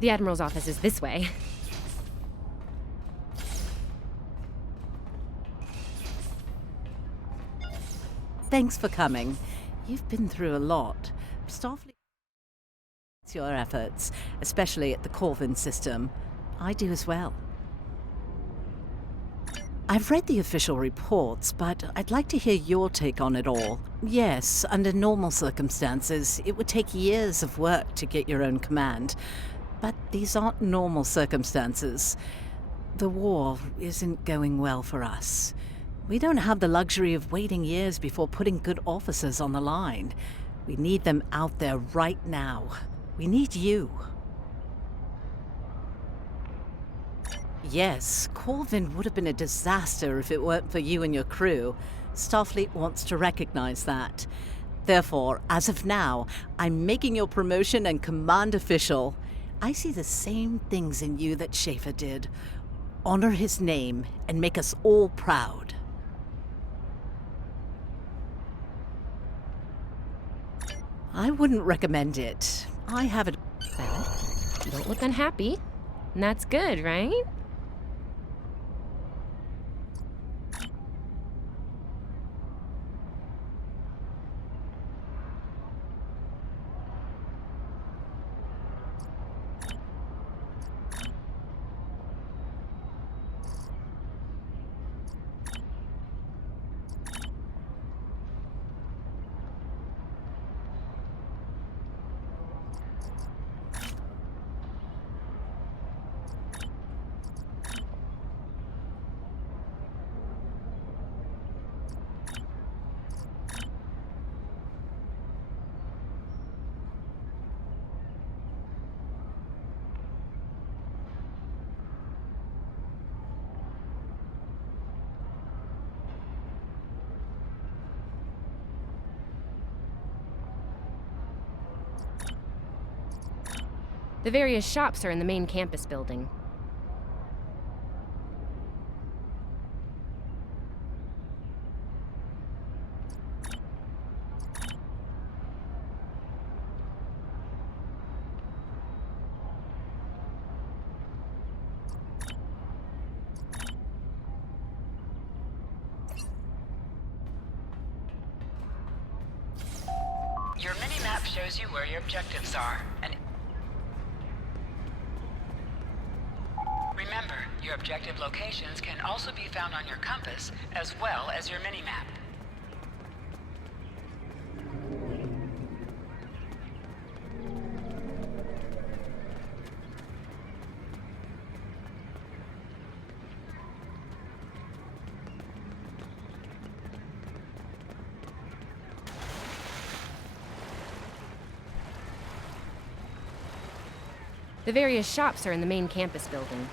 The Admiral's office is this way. Thanks for coming. You've been through a lot. Starfleet your efforts, especially at the Corvin system. I do as well. I've read the official reports, but I'd like to hear your take on it all. Yes, under normal circumstances, it would take years of work to get your own command. But these aren't normal circumstances. The war isn't going well for us. We don't have the luxury of waiting years before putting good officers on the line. We need them out there right now. We need you. Yes, Corvin would have been a disaster if it weren't for you and your crew. Starfleet wants to recognize that. Therefore, as of now, I'm making your promotion and command official. I see the same things in you that Schaefer did. Honor his name and make us all proud. I wouldn't recommend it. I have it. Well, you don't look unhappy. And that's good, right? The various shops are in the main campus building. Your mini-map shows you where your objectives are, and remember, your objective locations can also be found on your compass, as well as your mini-map. The various shops are in the main campus building.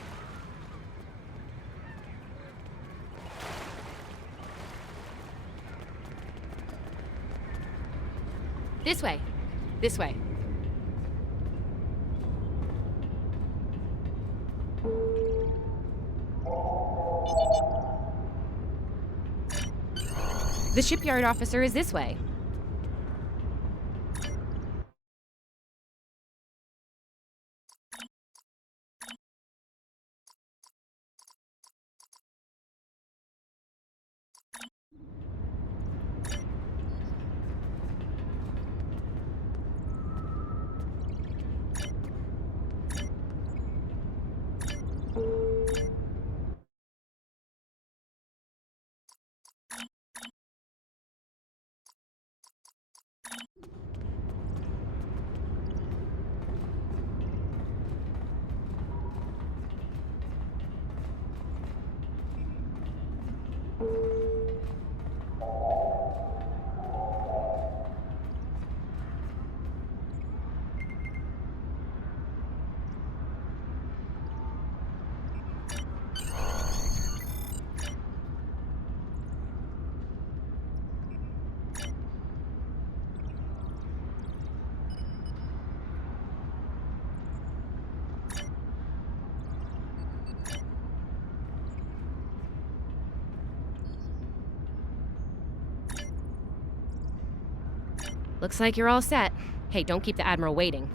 This way. This way. The shipyard officer is this way. Looks like you're all set. Hey, don't keep the Admiral waiting.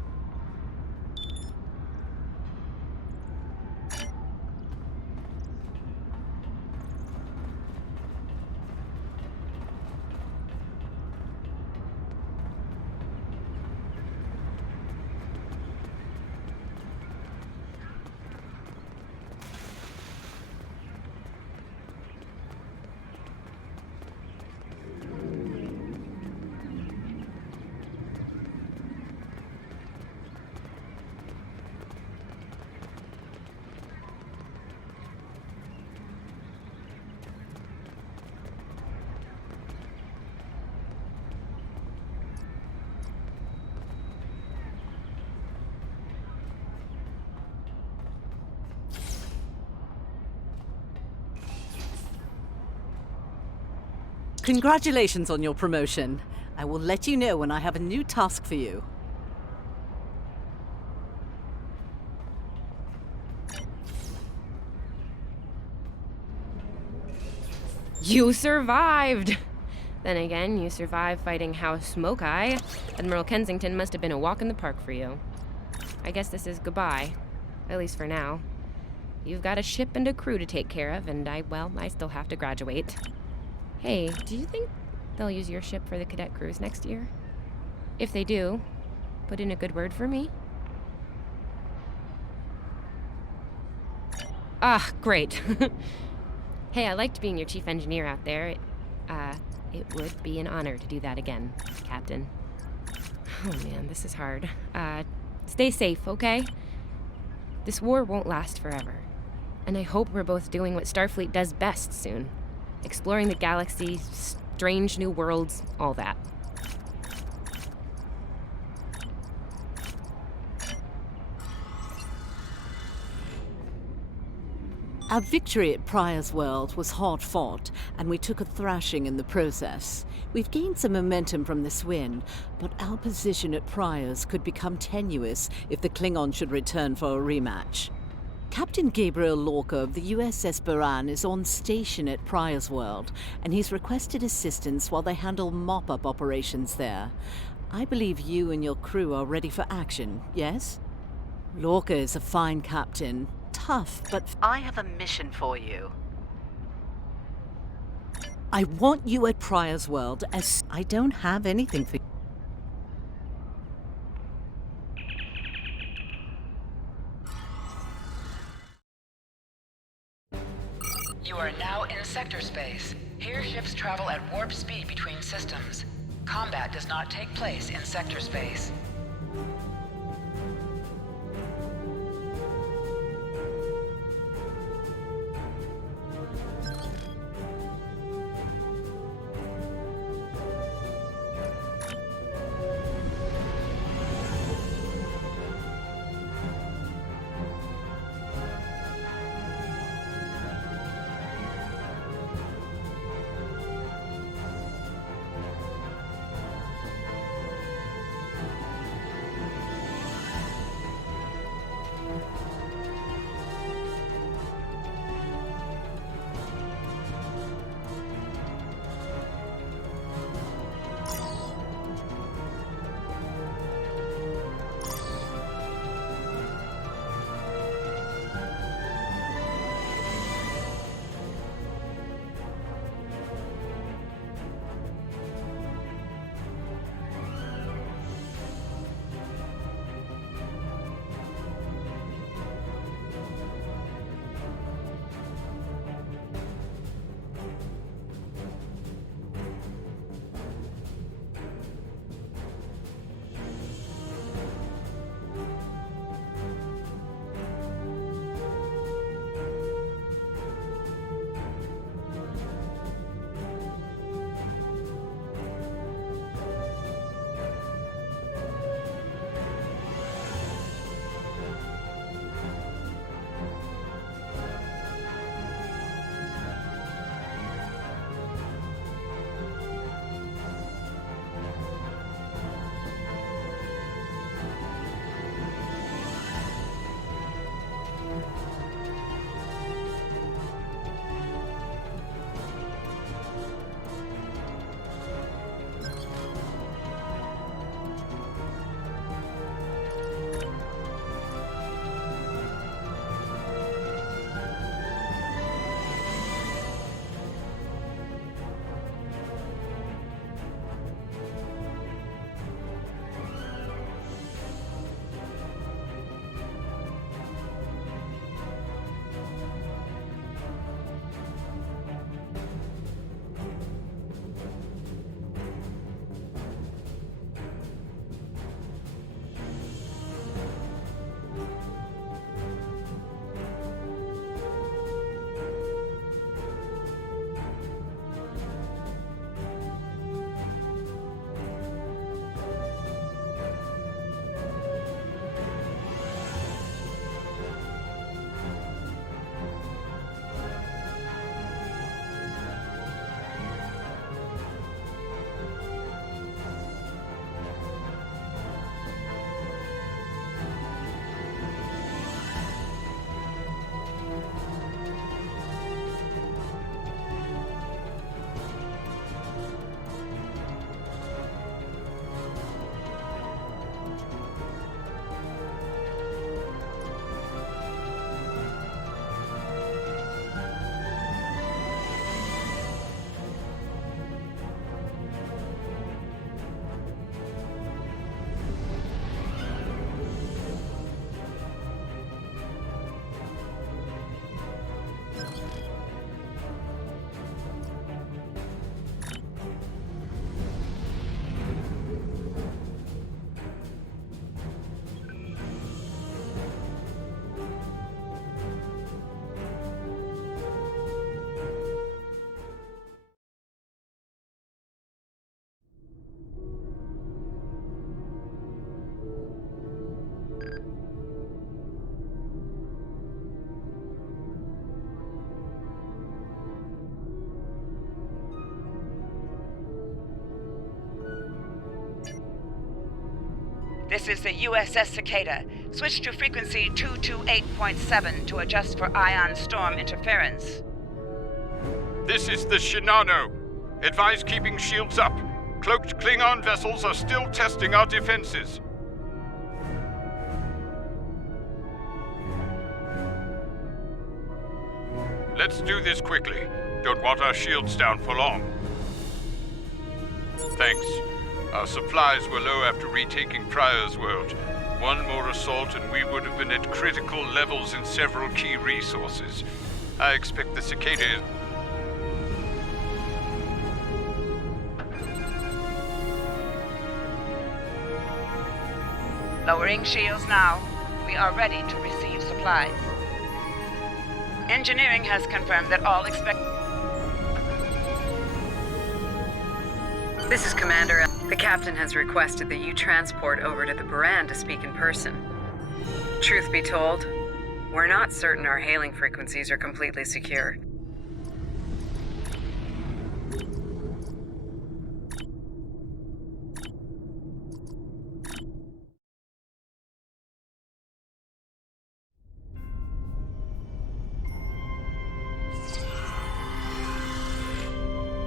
Congratulations on your promotion. I will let you know when I have a new task for you. You survived! Then again, you survived fighting House Smoke-Eye. Admiral Kensington must have been a walk in the park for you. I guess this is goodbye. At least for now. You've got a ship and a crew to take care of, and I still have to graduate. Hey, do you think they'll use your ship for the cadet cruise next year? If they do, put in a good word for me. Ah, great. Hey, I liked being your chief engineer out there. It would be an honor to do that again, Captain. Oh man, this is hard. Stay safe, okay? This war won't last forever. And I hope we're both doing what Starfleet does best soon. Exploring the galaxy, strange new worlds, all that. Our victory at Pryor's World was hard fought, and we took a thrashing in the process. We've gained some momentum from this win, but our position at Pryor's could become tenuous if the Klingon should return for a rematch. Captain Gabriel Lorca of the USS Buran is on station at Pryor's World, and he's requested assistance while they handle mop-up operations there. I believe you and your crew are ready for action, yes? Lorca is a fine captain. Tough, but I have a mission for you. I want you at Pryor's World, as I don't have anything for you. You are now in sector space. Here ships travel at warp speed between systems. Combat does not take place in sector space. This is the USS Cicada. Switch to frequency 228.7 to adjust for ion storm interference. This is the Shinano. Advise keeping shields up. Cloaked Klingon vessels are still testing our defenses. Let's do this quickly. Don't want our shields down for long. Thanks. Our supplies were low after retaking Pryor's world. One more assault and we would have been at critical levels in several key resources. I expect the Cicada is... Lowering shields now. We are ready to receive supplies. Engineering has confirmed that all This is Commander. The captain has requested that you transport over to the Buran to speak in person. Truth be told, we're not certain our hailing frequencies are completely secure.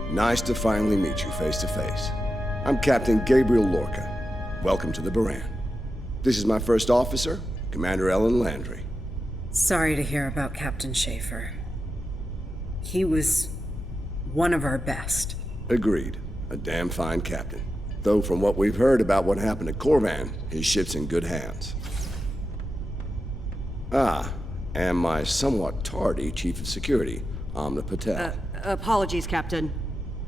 Nice to finally meet you face to face. I'm Captain Gabriel Lorca. Welcome to the Buran. This is my first officer, Commander Ellen Landry. Sorry to hear about Captain Schaefer. He was one of our best. Agreed. A damn fine captain. Though from what we've heard about what happened at Corvan, his ship's in good hands. And my somewhat tardy Chief of Security, Amna Patel. Apologies, Captain.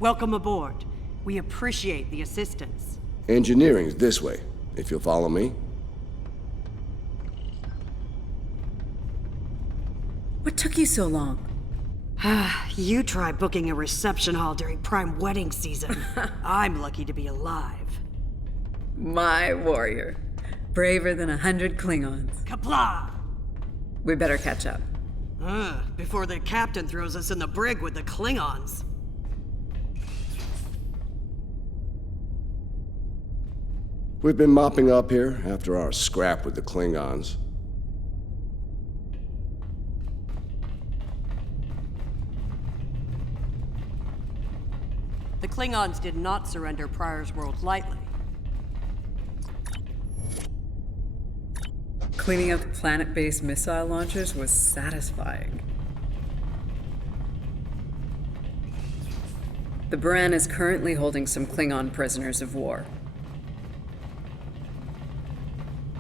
Welcome aboard. We appreciate the assistance. Engineering's this way, if you'll follow me. What took you so long? You try booking a reception hall during prime wedding season. I'm lucky to be alive. My warrior. Braver than 100 Klingons. Kapla! We better catch up. Before the captain throws us in the brig with the Klingons. We've been mopping up here after our scrap with the Klingons. The Klingons did not surrender Pryor's world lightly. Cleaning up planet-based missile launchers was satisfying. The Buran is currently holding some Klingon prisoners of war.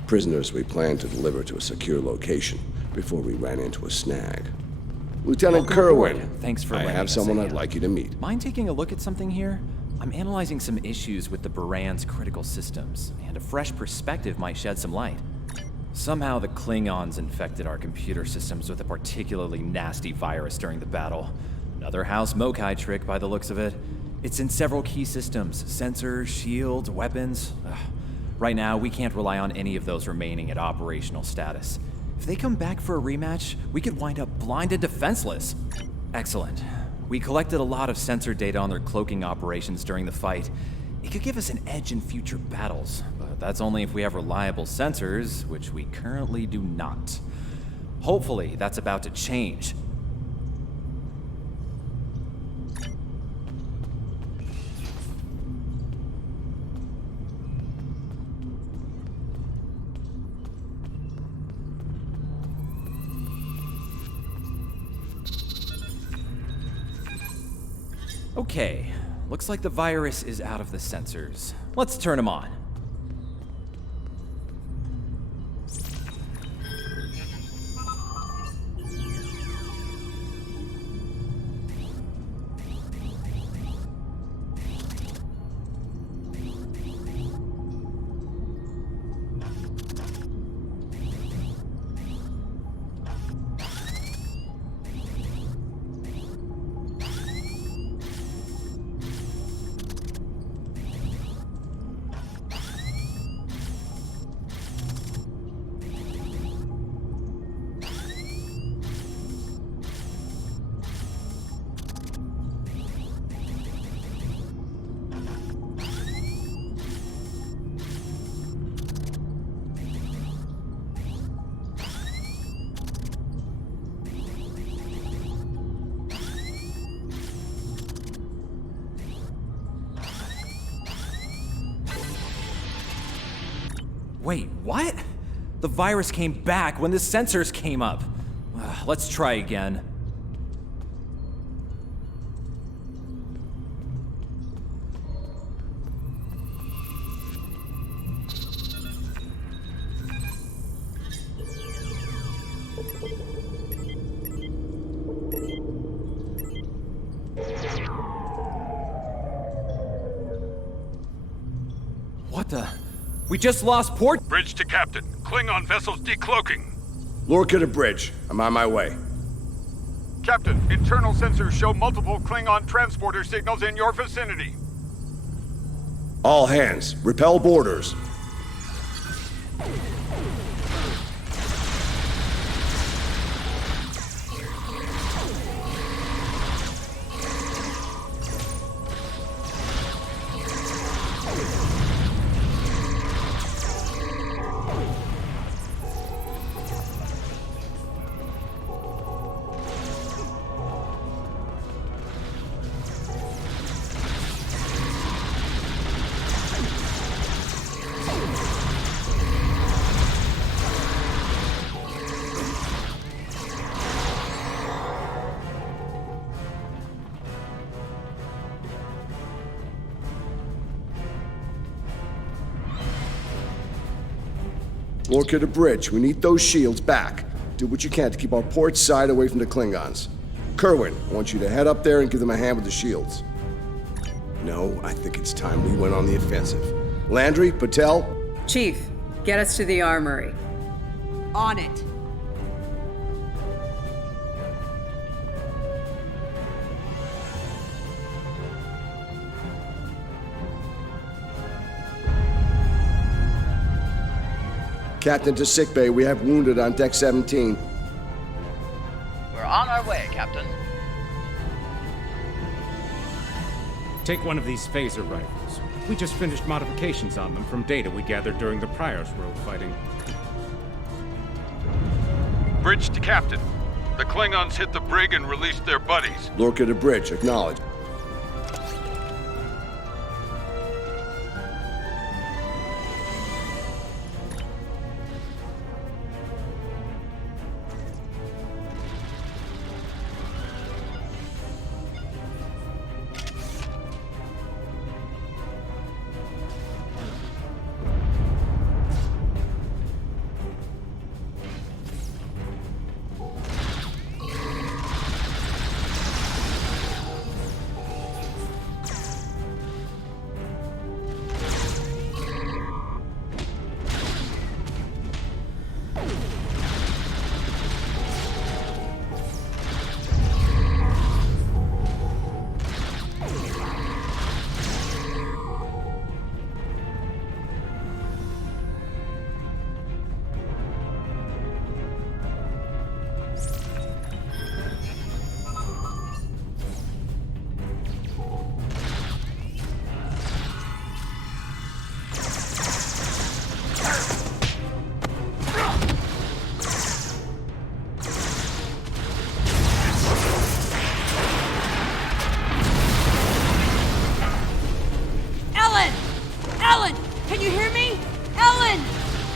Prisoners we planned to deliver to a secure location before we ran into a snag. Lieutenant Kerwin, thanks for I letting have us someone in. I'd like you to meet. Mind taking a look at something here? I'm analyzing some issues with the Buran's critical systems, and a fresh perspective might shed some light. Somehow the Klingons infected our computer systems with a particularly nasty virus during the battle. Another House Mokai trick by the looks of it. It's in several key systems, sensors, shields, weapons. Right now, we can't rely on any of those remaining at operational status. If they come back for a rematch, we could wind up blind and defenseless. Excellent. We collected a lot of sensor data on their cloaking operations during the fight. It could give us an edge in future battles, but that's only if we have reliable sensors, which we currently do not. Hopefully, that's about to change. Okay, looks like the virus is out of the sensors. Let's turn them on. Wait, what? The virus came back when the sensors came up. Let's try again. What the? We just lost port. Bridge to Captain. Klingon vessels decloaking. Lorca to bridge. I'm on my way. Captain, internal sensors show multiple Klingon transporter signals in your vicinity. All hands, repel boarders. Lorca to bridge. We need those shields back. Do what you can to keep our port side away from the Klingons. Kerwin, I want you to head up there and give them a hand with the shields. No, I think it's time we went on the offensive. Landry, Patel? Chief, get us to the armory. On it. Captain to sickbay. We have wounded on deck 17. We're on our way, Captain. Take one of these phaser rifles. We just finished modifications on them from data we gathered during the Prior's World fighting. Bridge to Captain. The Klingons hit the brig and released their buddies. Lorca to bridge. Acknowledge.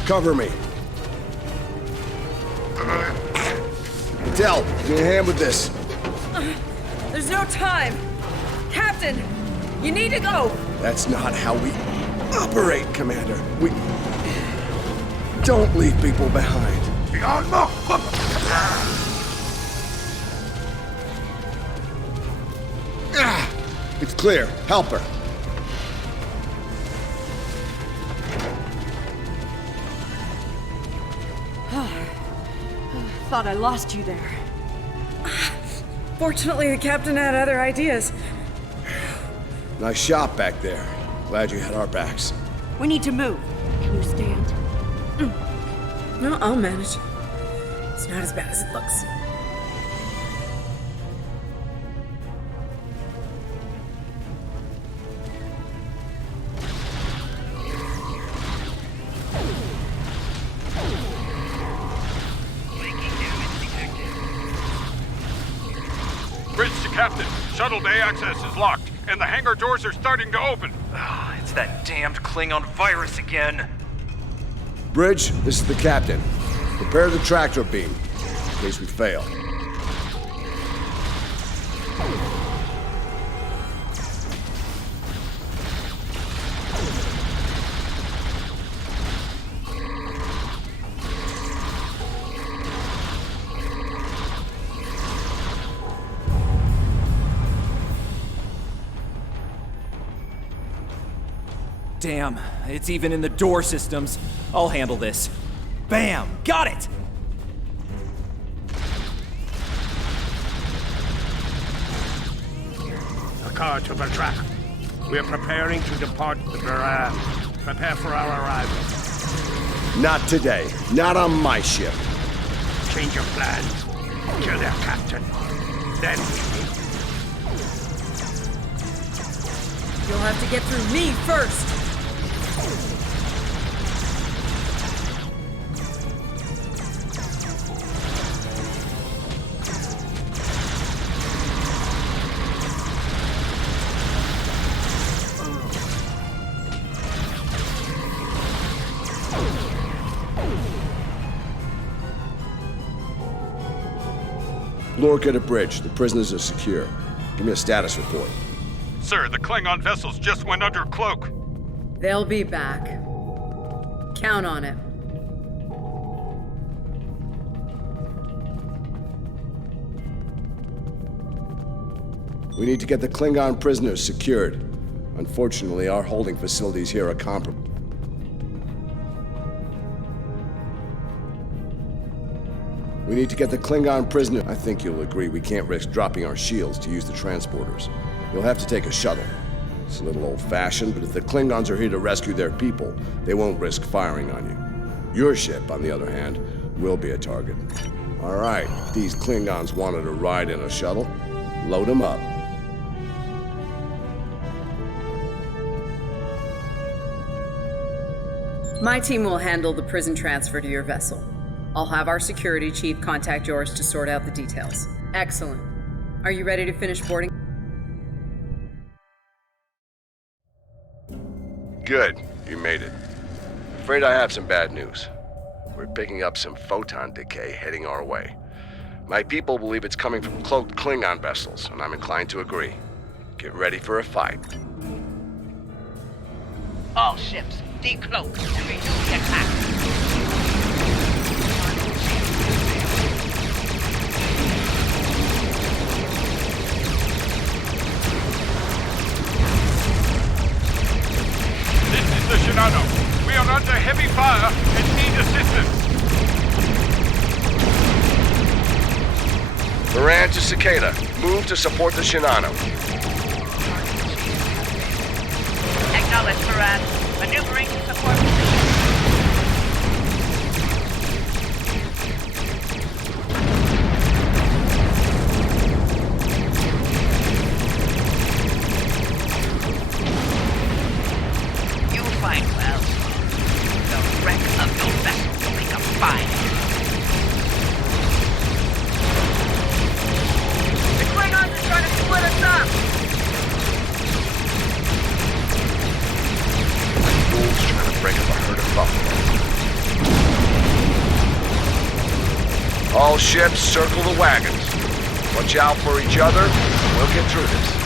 Cover me. Patel, give me a hand with this. There's no time. Captain, you need to go. That's not how we operate, Commander. We don't leave people behind. It's clear. Help her. Thought I lost you there. Fortunately, the captain had other ideas. Nice shot back there. Glad you had our backs. We need to move. Can you stand? No, I'll manage. It's not as bad as it looks. Bridge to Captain. Shuttle bay access is locked, and the hangar doors are starting to open. It's that damned Klingon virus again. Bridge, this is the captain. Prepare the tractor beam, in case we fail. Damn, it's even in the door systems. I'll handle this. Bam! Got it! A car to the track. We are preparing to depart the Buran. Prepare for our arrival. Not today. Not on my ship. Change your plans. Kill their captain. Then we meet. You'll have to get through me first! Lorca to bridge. The prisoners are secure. Give me a status report. Sir, the Klingon vessels just went under cloak. They'll be back. Count on it. We need to get the Klingon prisoners secured. Unfortunately, our holding facilities here are compromised. We need to get the Klingon prisoner. I think you'll agree we can't risk dropping our shields to use the transporters. You'll have to take a shuttle. It's a little old-fashioned, but if the Klingons are here to rescue their people, they won't risk firing on you. Your ship, on the other hand, will be a target. All right, these Klingons wanted to ride in a shuttle. Load them up. My team will handle the prison transfer to your vessel. I'll have our security chief contact yours to sort out the details. Excellent. Are you ready to finish boarding? Good. You made it. Afraid I have some bad news. We're picking up some photon decay heading our way. My people believe it's coming from cloaked Klingon vessels, and I'm inclined to agree. Get ready for a fight. All ships, decloak and renew the attack. The Shinano. We are under heavy fire and need assistance. Buran to Cicada. Move to support the Shinano. Acknowledge, Buran. Maneuvering to support position. You fight well. The wreck of your vessel will make a fine. The Klingons are trying to split us up! Wolves trying to break up a herd of buffalo. All ships, circle the wagons. Watch out for each other. We'll get through this.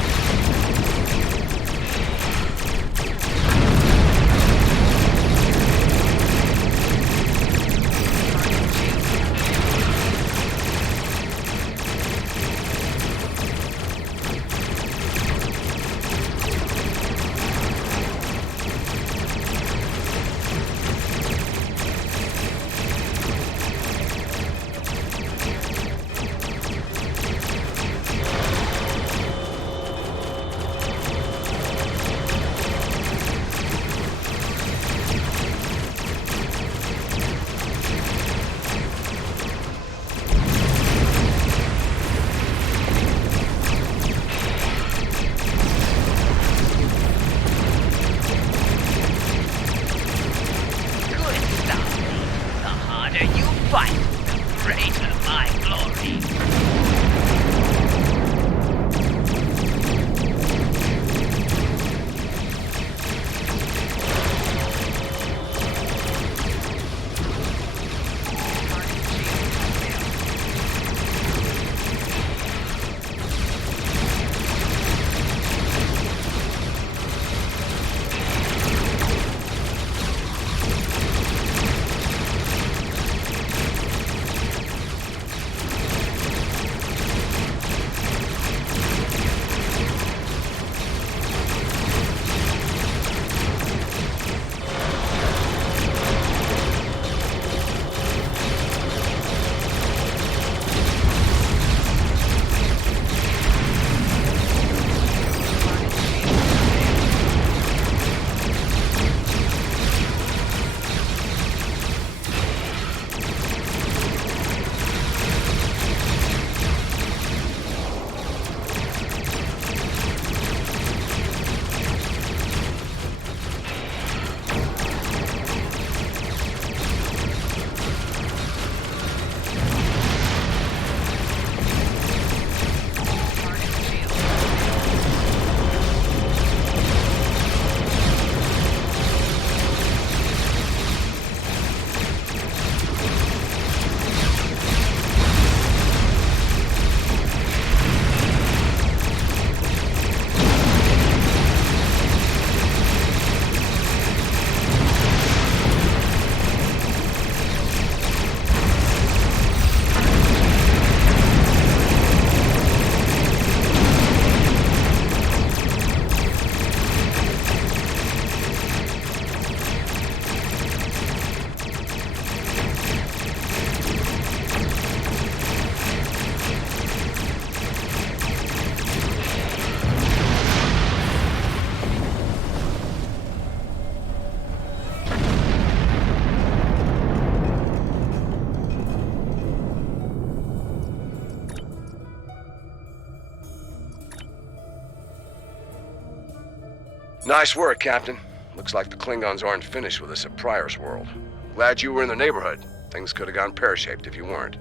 Nice work, Captain. Looks like the Klingons aren't finished with us at Pryor's World. Glad you were in the neighborhood. Things could have gone pear-shaped if you weren't.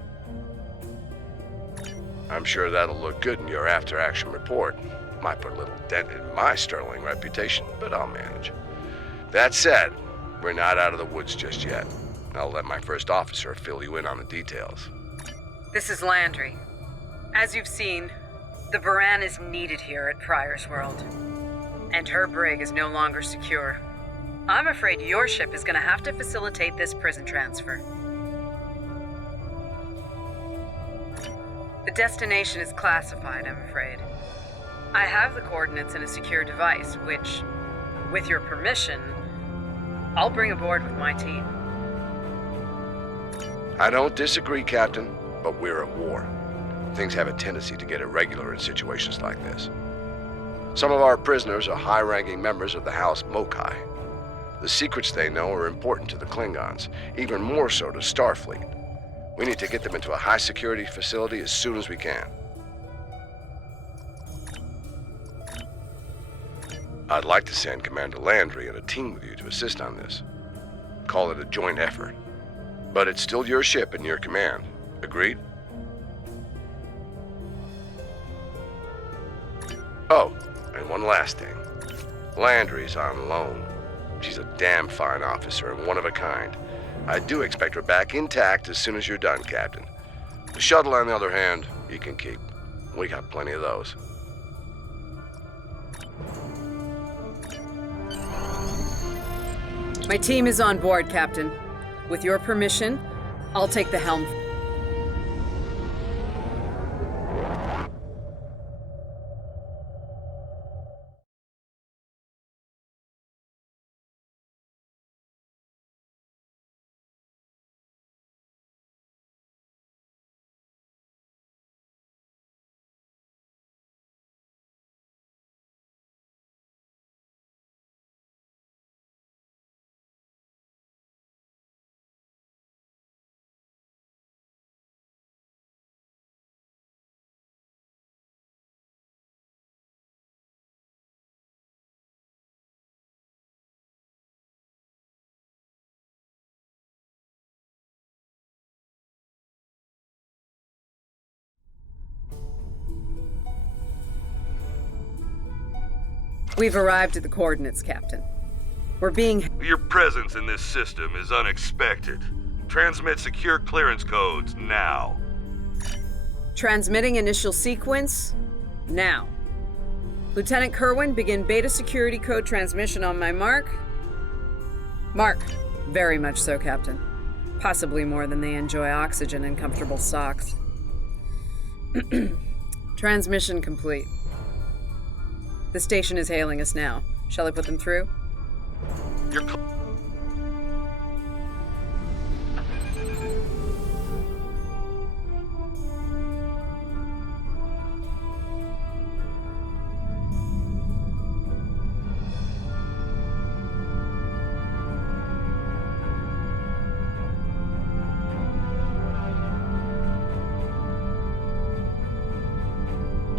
I'm sure that'll look good in your after-action report. Might put a little dent in my sterling reputation, but I'll manage. That said, we're not out of the woods just yet. I'll let my first officer fill you in on the details. This is Landry. As you've seen, the Buran is needed here at Pryor's World. And her brig is no longer secure. I'm afraid your ship is going to have to facilitate this prison transfer. The destination is classified, I'm afraid. I have the coordinates in a secure device, which, with your permission, I'll bring aboard with my team. I don't disagree, Captain, but we're at war. Things have a tendency to get irregular in situations like this. Some of our prisoners are high-ranking members of the House Mokai. The secrets they know are important to the Klingons, even more so to Starfleet. We need to get them into a high-security facility as soon as we can. I'd like to send Commander Landry and a team with you to assist on this. Call it a joint effort. But it's still your ship and your command. Agreed? Oh, and one last thing. Landry's on loan. She's a damn fine officer and one of a kind. I do expect her back intact as soon as you're done, Captain. The shuttle, on the other hand, you can keep. We got plenty of those. My team is on board, Captain. With your permission, I'll take the helm. We've arrived at the coordinates, Captain. We're being... Your presence in this system is unexpected. Transmit secure clearance codes now. Transmitting initial sequence now. Lieutenant Kerwin, begin beta security code transmission on my mark. Mark. Very much so, Captain. Possibly more than they enjoy oxygen and comfortable socks. Transmission complete. The station is hailing us now. Shall I put them through?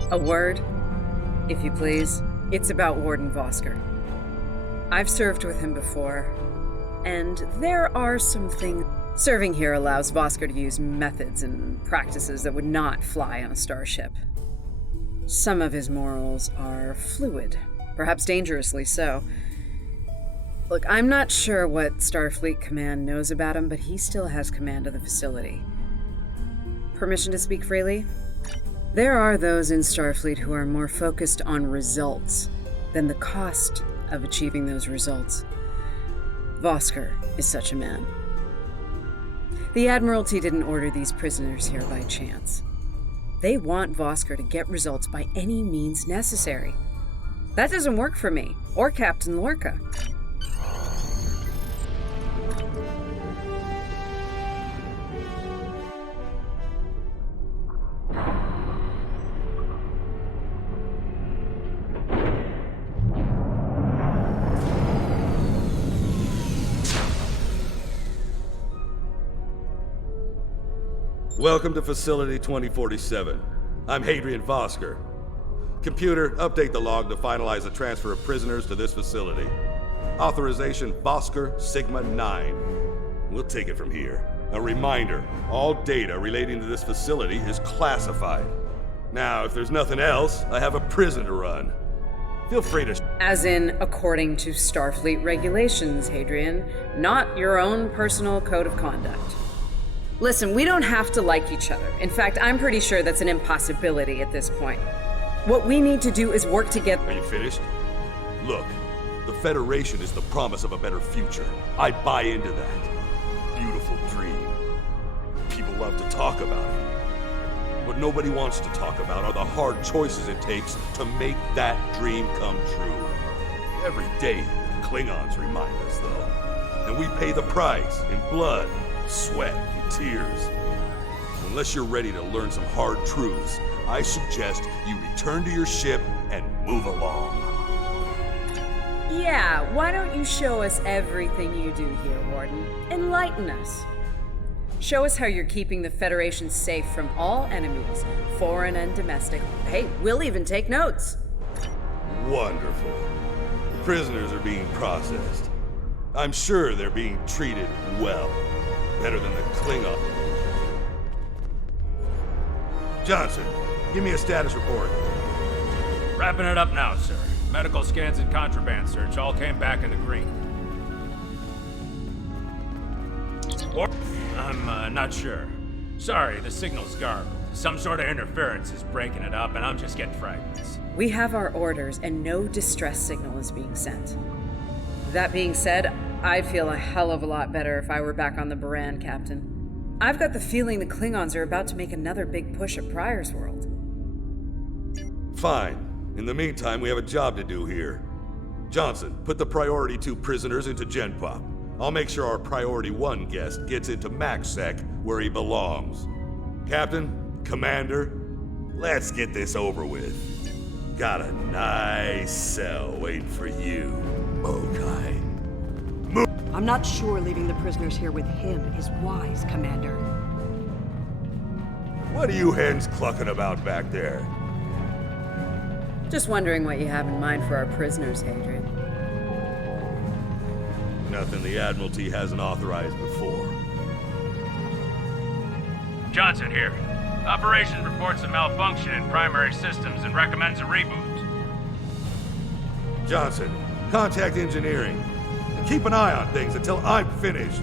A word, if you please. It's about Warden Vosker. I've served with him before, and there are some things... Serving here allows Vosker to use methods and practices that would not fly on a starship. Some of his morals are fluid, perhaps dangerously so. Look, I'm not sure what Starfleet Command knows about him, but he still has command of the facility. Permission to speak freely? There are those in Starfleet who are more focused on results than the cost of achieving those results. Vosker is such a man. The Admiralty didn't order these prisoners here by chance. They want Vosker to get results by any means necessary. That doesn't work for me, or Captain Lorca. Welcome to Facility 2047. I'm Hadrian Vosker. Computer, update the log to finalize the transfer of prisoners to this facility. Authorization Vosker Sigma 9. We'll take it from here. A reminder, all data relating to this facility is classified. Now, if there's nothing else, I have a prison to run. Feel free to... As in, according to Starfleet regulations, Hadrian, not your own personal code of conduct. Listen, we don't have to like each other. In fact, I'm pretty sure that's an impossibility at this point. What we need to do is work together. Are you finished? Look, the Federation is the promise of a better future. I buy into that. Beautiful dream. People love to talk about it. What nobody wants to talk about are the hard choices it takes to make that dream come true. Every day, Klingons remind us, though. And we pay the price in blood, sweat, and tears. Unless you're ready to learn some hard truths, I suggest you return to your ship and move along. Yeah, why don't you show us everything you do here, Warden? Enlighten us. Show us how you're keeping the Federation safe from all enemies, foreign and domestic. Hey, we'll even take notes. Wonderful. The prisoners are being processed. I'm sure they're being treated well. Better than the Klingon. Johnson, give me a status report. Wrapping it up now, sir. Medical scans and contraband search all came back in the green. Or, I'm not sure. Sorry, the signal's garbled. Some sort of interference is breaking it up, and I'm just getting fragments. We have our orders, and no distress signal is being sent. That being said, I'd feel a hell of a lot better if I were back on the Buran, Captain. I've got the feeling the Klingons are about to make another big push at Pryor's World. Fine. In the meantime, we have a job to do here. Johnson, put the Priority 2 prisoners into Gen Pop. I'll make sure our Priority 1 guest gets into MaxSec where he belongs. Captain, Commander, let's get this over with. Got a nice cell waiting for you, Mokai. I'm not sure leaving the prisoners here with him is wise, Commander. What are you hens clucking about back there? Just wondering what you have in mind for our prisoners, Hadrian. Nothing the Admiralty hasn't authorized before. Johnson here. Operations reports a malfunction in primary systems and recommends a reboot. Johnson, contact engineering. And keep an eye on things until I'm finished.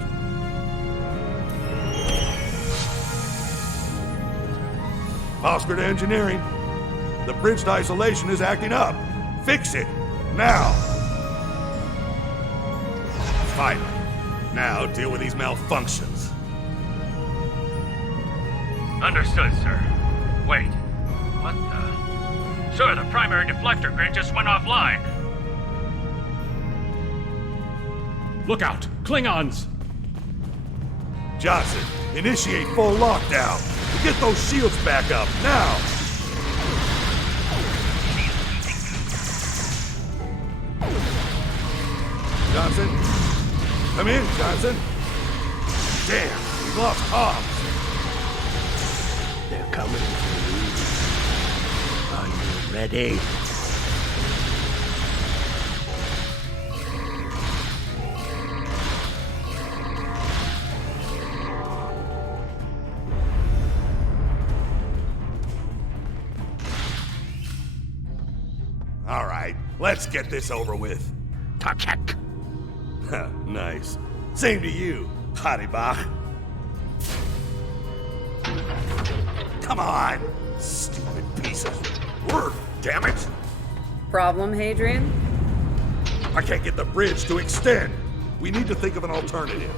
Oscar to engineering. The bridge to isolation is acting up. Fix it, now. Finally. Now deal with these malfunctions. Understood, sir. Wait. What the... Sir, the primary deflector grid just went offline. Look out! Klingons! Johnson, initiate full lockdown. Get those shields back up, now! Johnson? Come in, Johnson. Damn, we've lost comms. They're coming. Are you ready? All right, let's get this over with. Takek. Nice. Same to you, Haribach. Come on, stupid piece of work, damn it! Problem, Hadrian? I can't get the bridge to extend. We need to think of an alternative.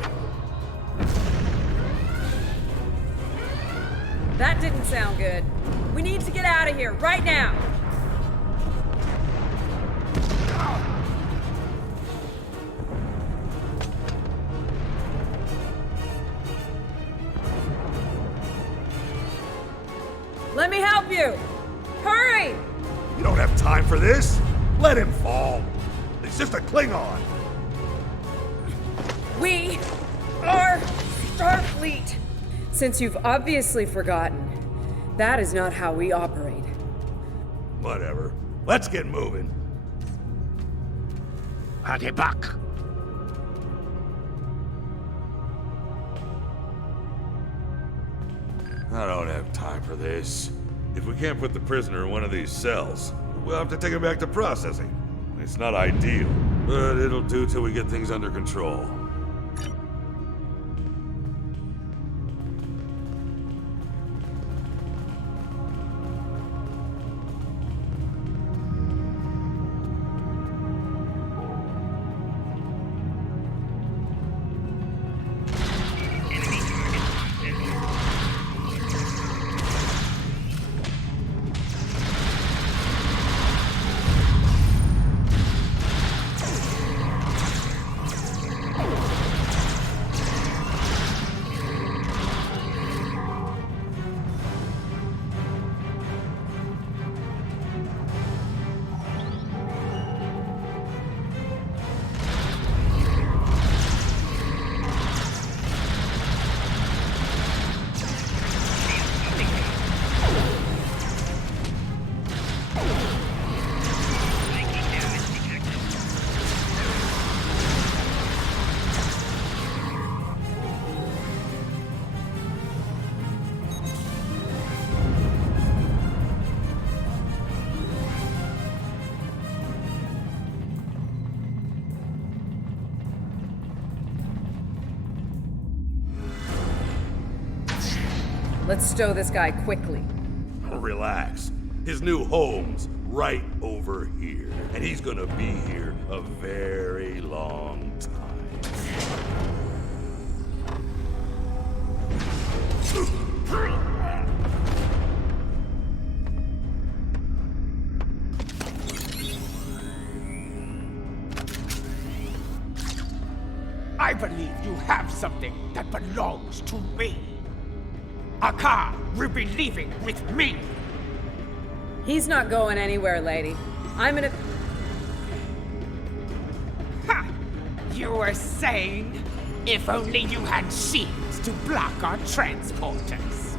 That didn't sound good. We need to get out of here, right now! Let me help you! Hurry! You don't have time for this. Let him fall. He's just a Klingon. We are Starfleet! Since you've obviously forgotten, that is not how we operate. Whatever. Let's get moving. Hadi back. I don't have time for this. If we can't put the prisoner in one of these cells, we'll have to take him back to processing. It's not ideal, but it'll do till we get things under control. Let's stow this guy quickly. Relax. His new home's right over here, and he's gonna be here a very long time. I believe you have something that belongs to me. A car will be leaving with me. He's not going anywhere, lady. I'm gonna... Ha! You were saying, if only you had shields to block our transporters.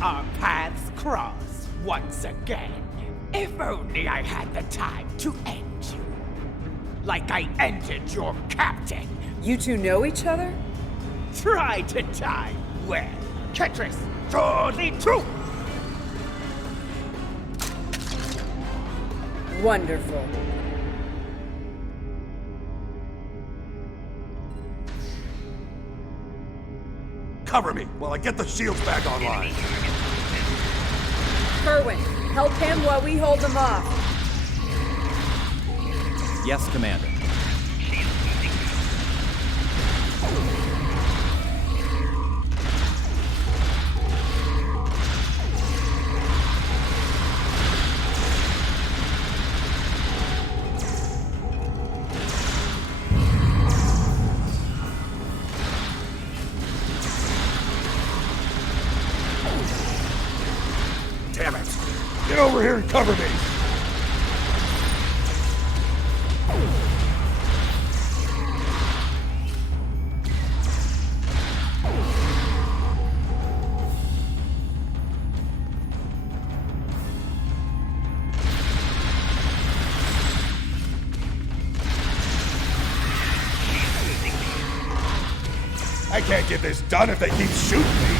Our paths cross once again. If only I had the time to end you. Like I ended your captain. You two know each other? Try to die well. Ketris, surely true. Wonderful. Cover me while I get the shields back online. Kerwin, help him while we hold them off. Yes, Commander. Damn it! Get over here and cover me! I can't get this done if they keep shooting me!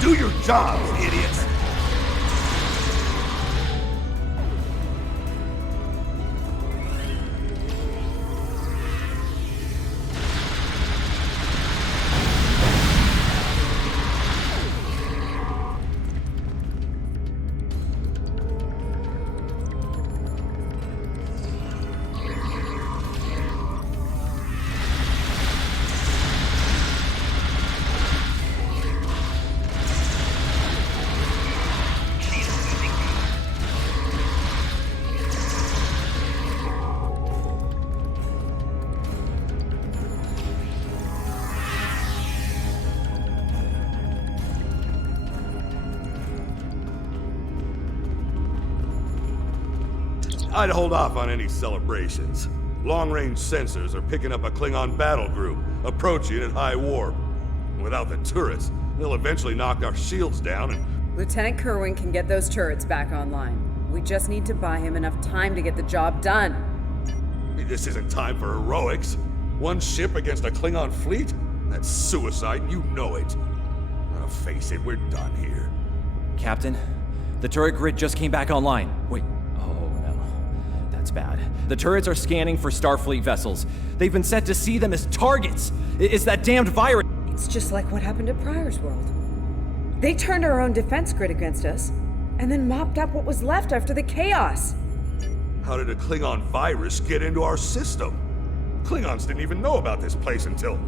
Do your jobs, idiots! I'd hold off on any celebrations. Long-range sensors are picking up a Klingon battle group, approaching at high warp. Without the turrets, they'll eventually knock our shields down and... Lieutenant Kerwin can get those turrets back online. We just need to buy him enough time to get the job done. This isn't time for heroics. One ship against a Klingon fleet? That's suicide, and you know it. Face it, we're done here. Captain, the turret grid just came back online. Wait, oh no. That's bad. The turrets are scanning for Starfleet vessels. They've been set to see them as targets. It's that damned virus. It's just like what happened at Pryor's World. They turned our own defense grid against us, and then mopped up what was left after the chaos. How did a Klingon virus get into our system? Klingons didn't even know about this place until...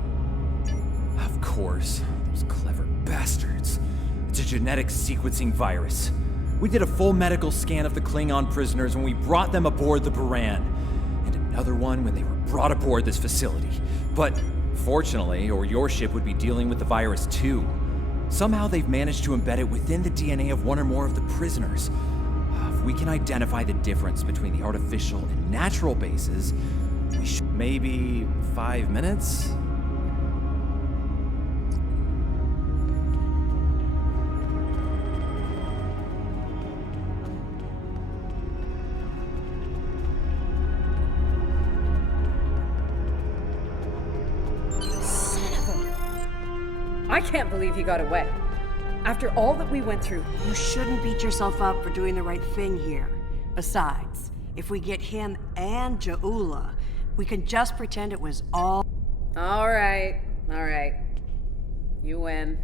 Of course. Those clever bastards. It's a genetic sequencing virus. We did a full medical scan of the Klingon prisoners when we brought them aboard the Buran, and another one when they were brought aboard this facility. But fortunately, or your ship would be dealing with the virus too. Somehow they've managed to embed it within the DNA of one or more of the prisoners. If we can identify the difference between the artificial and natural bases, we should... Maybe 5 minutes? I can't believe he got away. After all that we went through. You shouldn't beat yourself up for doing the right thing here. Besides, if we get him and Ja'ula, we can just pretend it was all... All right. You win.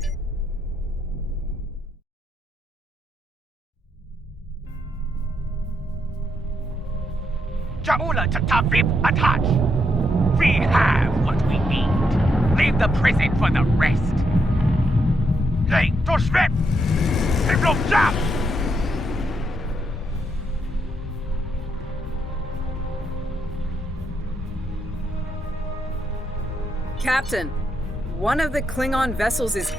Ja'ula to Tavip attach. We have what we need. Leave the prison for the rest. Hey, to Schwip! People jump! Captain, one of the Klingon vessels is...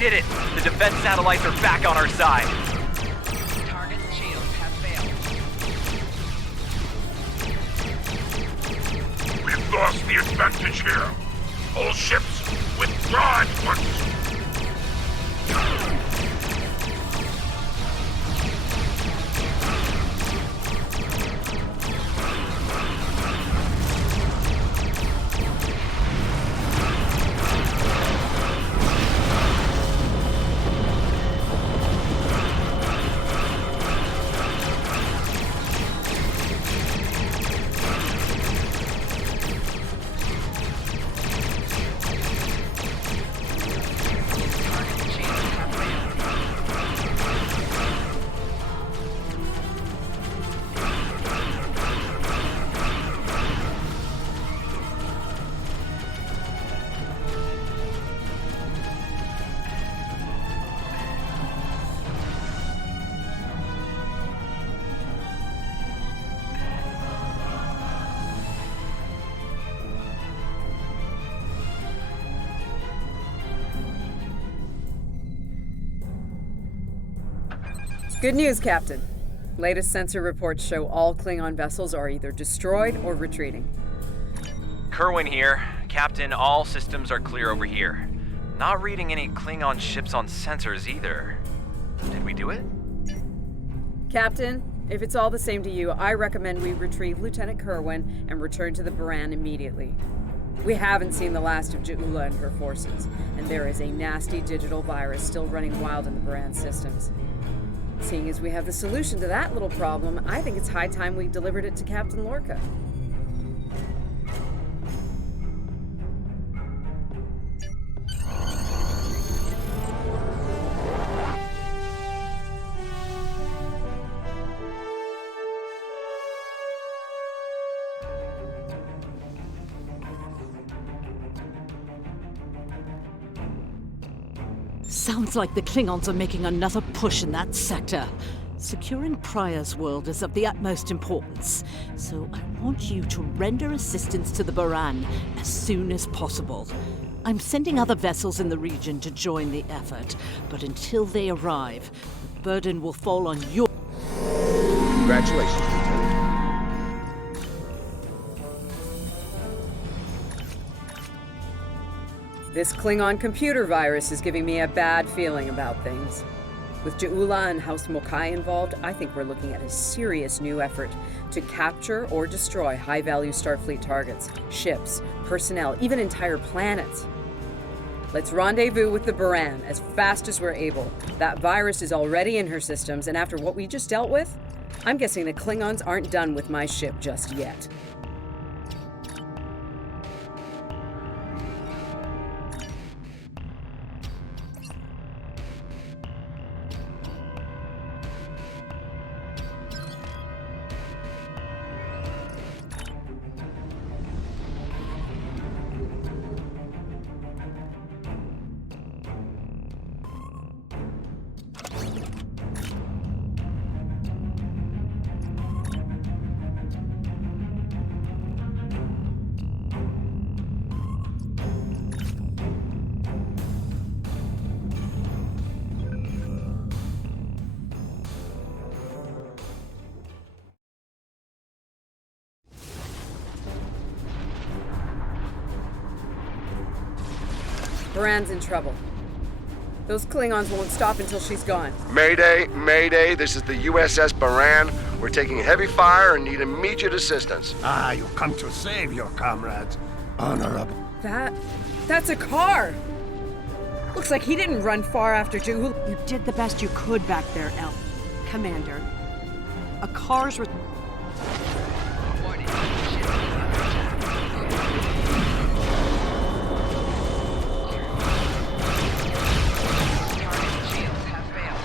did it! The defense satellites are back on our side! Target's shields have failed. We've lost the advantage here. All ships, withdraw at once! Good news, Captain. Latest sensor reports show all Klingon vessels are either destroyed or retreating. Kerwin here. Captain, all systems are clear over here. Not reading any Klingon ships on sensors either. Did we do it? Captain, if it's all the same to you, I recommend we retrieve Lieutenant Kerwin and return to the Buran immediately. We haven't seen the last of Ja'ula and her forces, and there is a nasty digital virus still running wild in the Buran systems. Seeing as we have the solution to that little problem, I think it's high time we delivered it to Captain Lorca. Sounds like the Klingons are making another push in that sector. Securing Pryor's world is of the utmost importance, so I want you to render assistance to the Buran as soon as possible. I'm sending other vessels in the region to join the effort, but until they arrive, the burden will fall on your... Congratulations, Lieutenant. This Klingon computer virus is giving me a bad feeling about things. With Ja'ula and House Mokai involved, I think we're looking at a serious new effort to capture or destroy high-value Starfleet targets, ships, personnel, even entire planets. Let's rendezvous with the Buran as fast as we're able. That virus is already in her systems, and after what we just dealt with, I'm guessing the Klingons aren't done with my ship just yet. Buran's in trouble. Those Klingons won't stop until she's gone. Mayday, Mayday, this is the USS Buran. We're taking heavy fire and need immediate assistance. Ah, you come to save your comrades. Honorable. That's a car! Looks like he didn't run far after Ja'ula. You did the best you could back there, Commander. A car's... Warning. Target shields have failed.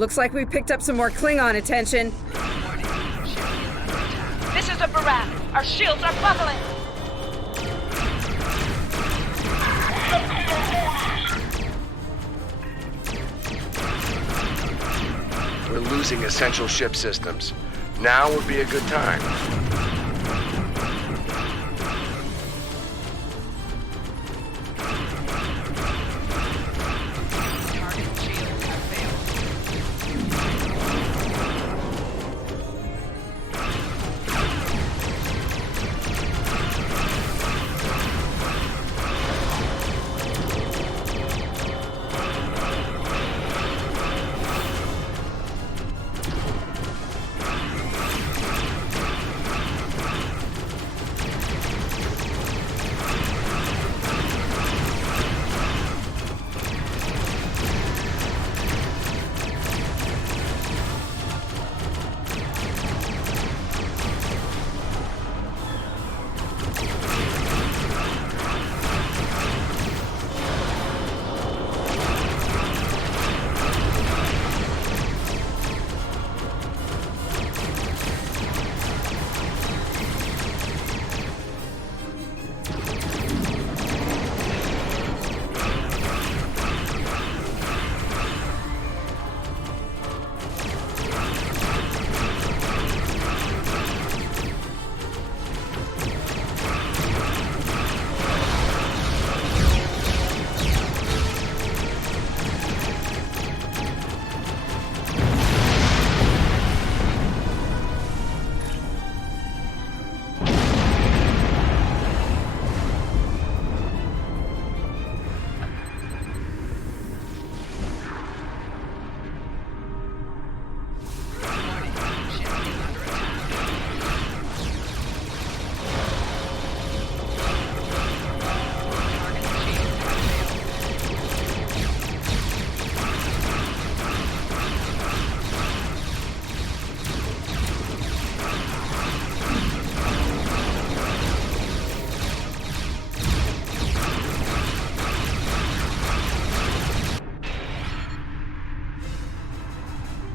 Looks like we picked up some more Klingon attention. This is the Buran. Our shields are buckling. We're losing essential ship systems. Now would be a good time.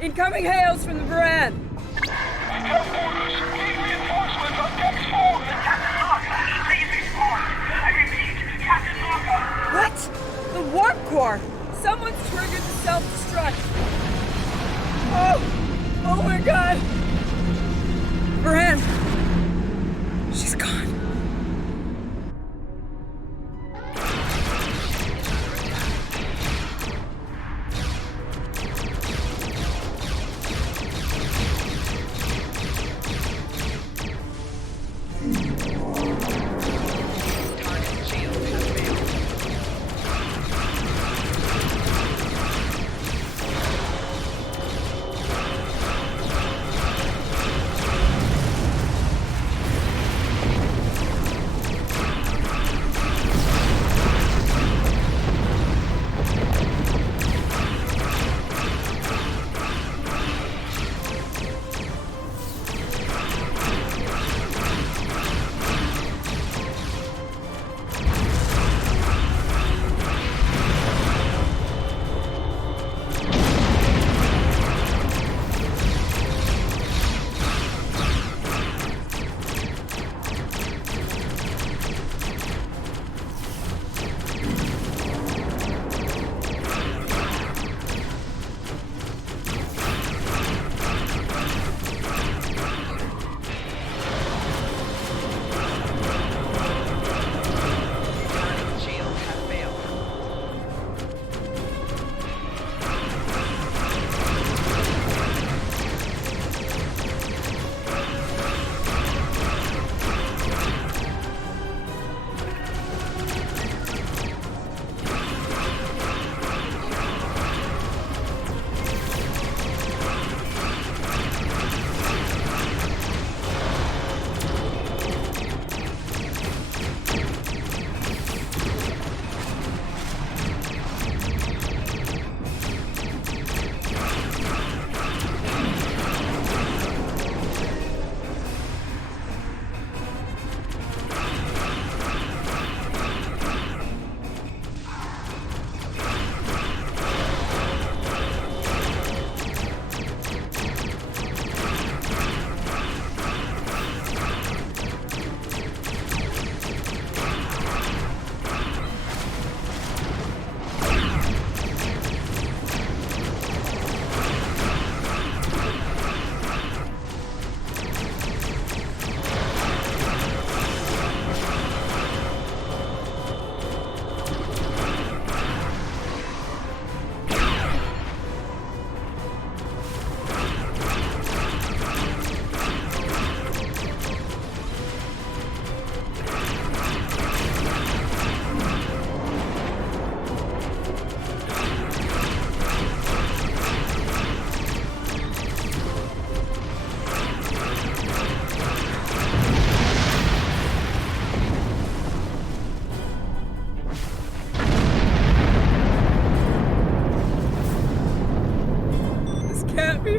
Incoming hails from the Buran! What? The warp core! Someone's triggered the self-destruct! Oh! Oh my god! Buran! She's gone.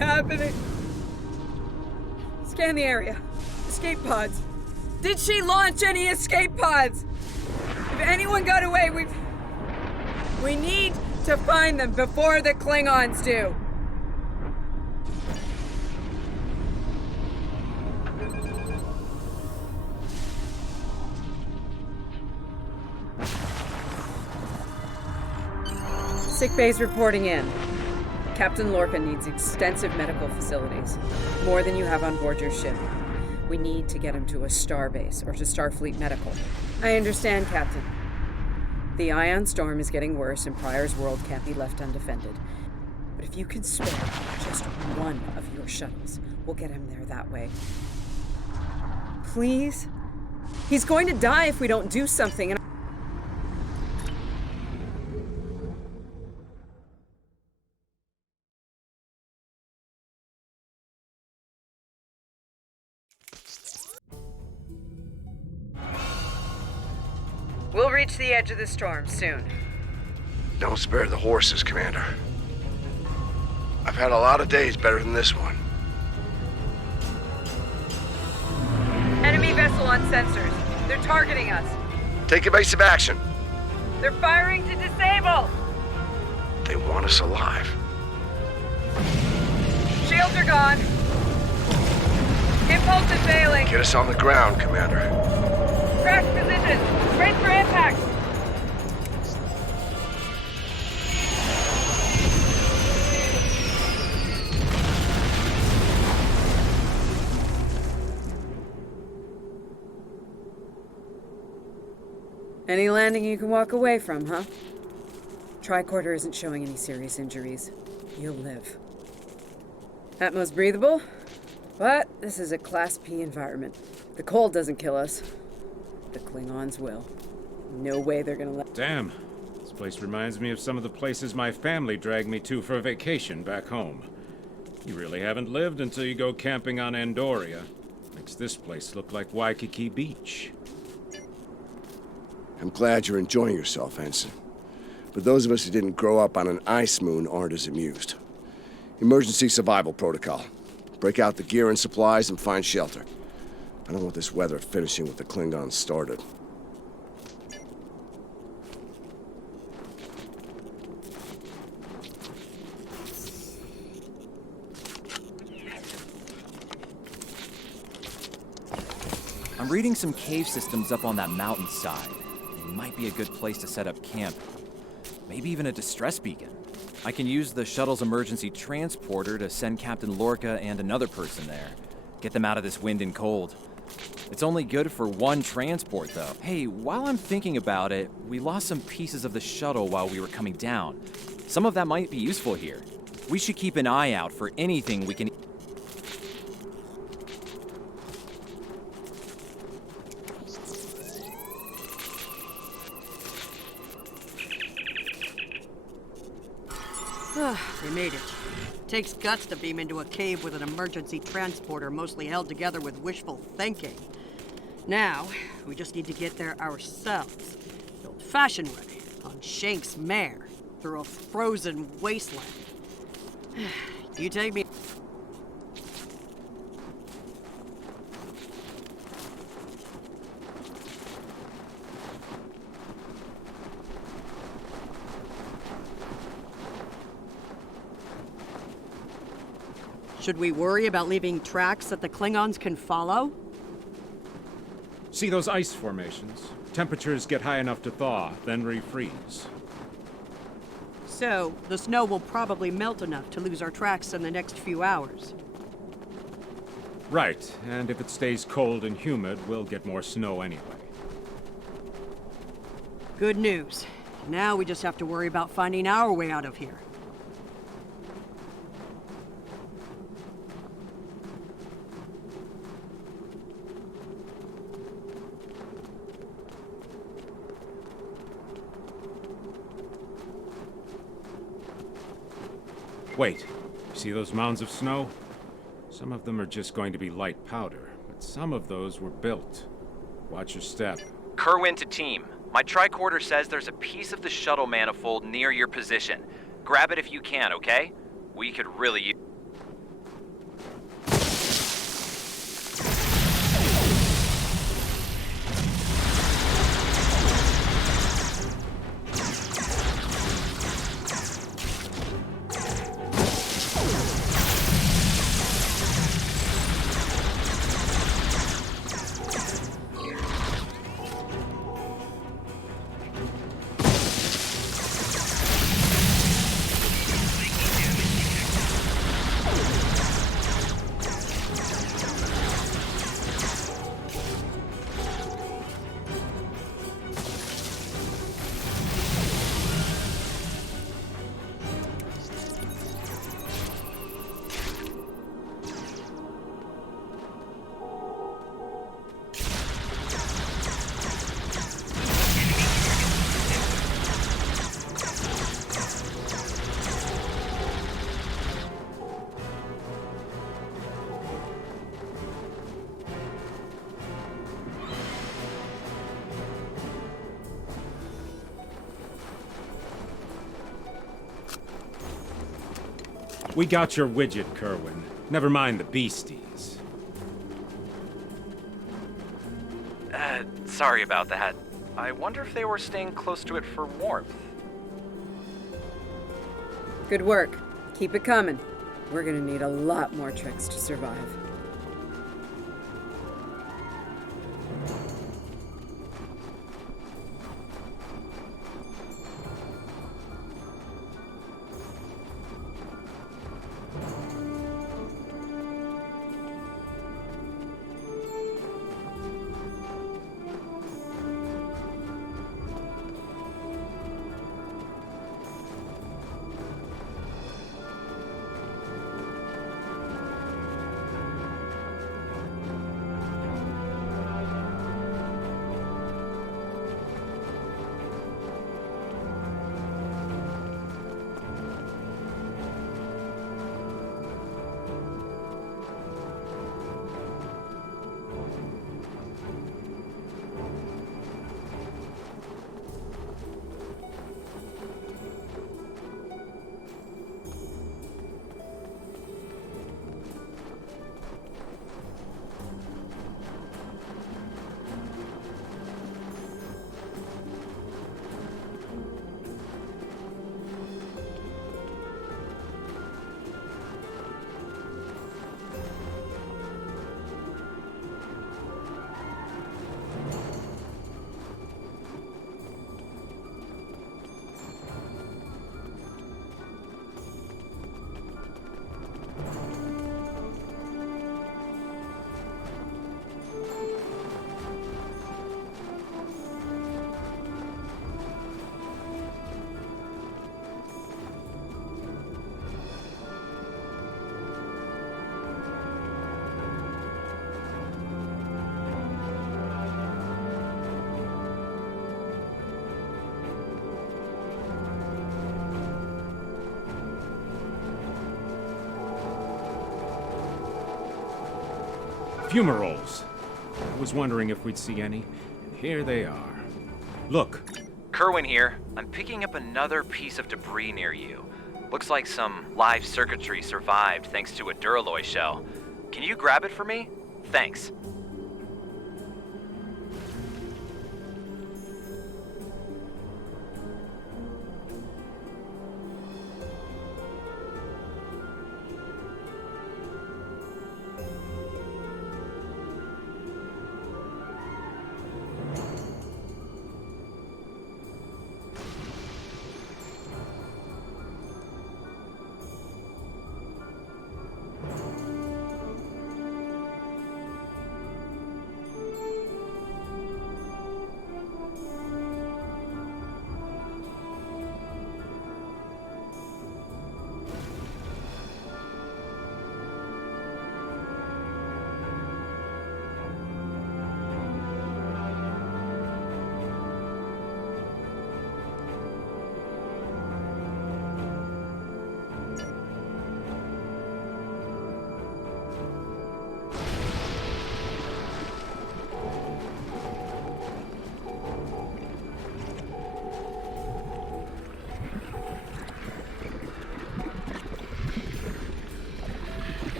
happening? Scan the area. Escape pods. Did she launch any escape pods? If anyone got away, we need to find them before the Klingons do. Sick bay's reporting in. Captain Lorca needs extensive medical facilities. More than you have on board your ship. We need to get him to a starbase or to Starfleet Medical. I understand, Captain. The ion storm is getting worse and Pryor's world can't be left undefended. But if you can spare just one of your shuttles, we'll get him there that way. Please? He's going to die if we don't do something, and we'll reach the edge of the storm soon. Don't spare the horses, Commander. I've had a lot of days better than this one. Enemy vessel on sensors. They're targeting us. Take evasive action. They're firing to disable. They want us alive. Shields are gone. Impulse is failing. Get us on the ground, Commander. Crash position. Brace for impact. Any landing you can walk away from, huh? Tricorder isn't showing any serious injuries. You'll live. Atmos breathable, but this is a Class P environment. The cold doesn't kill us. The Klingons will. No way they're gonna let... Damn. This place reminds me of some of the places my family dragged me to for a vacation back home. You really haven't lived until you go camping on Andoria. Makes this place look like Waikiki Beach. I'm glad you're enjoying yourself, Ensign. But those of us who didn't grow up on an ice moon aren't as amused. Emergency survival protocol. Break out the gear and supplies and find shelter. I don't want this weather finishing what the Klingons started. I'm reading some cave systems up on that mountainside. It might be a good place to set up camp. Maybe even a distress beacon. I can use the shuttle's emergency transporter to send Captain Lorca and another person there. Get them out of this wind and cold. It's only good for one transport, though. Hey, while I'm thinking about it, we lost some pieces of the shuttle while we were coming down. Some of that might be useful here. We should keep an eye out for anything we can... They made it. Takes guts to beam into a cave with an emergency transporter mostly held together with wishful thinking. Now, we just need to get there ourselves. The old-fashioned way, on Shank's mare, through a frozen wasteland. You take me... Should we worry about leaving tracks that the Klingons can follow? See those ice formations? Temperatures get high enough to thaw, then refreeze. So, the snow will probably melt enough to lose our tracks in the next few hours. Right, and if it stays cold and humid, we'll get more snow anyway. Good news. Now we just have to worry about finding our way out of here. Wait, see those mounds of snow? Some of them are just going to be light powder, but some of those were built. Watch your step. Kerwin to team. My tricorder says there's a piece of the shuttle manifold near your position. Grab it if you can, okay? We could really use... We got your widget, Kerwin. Never mind the beasties. Sorry about that. I wonder if they were staying close to it for warmth. Good work. Keep it coming. We're gonna need a lot more tricks to survive. Fumaroles. I was wondering if we'd see any, and here they are. Look. Kerwin here. I'm picking up another piece of debris near you. Looks like some live circuitry survived thanks to a Duralloy shell. Can you grab it for me? Thanks.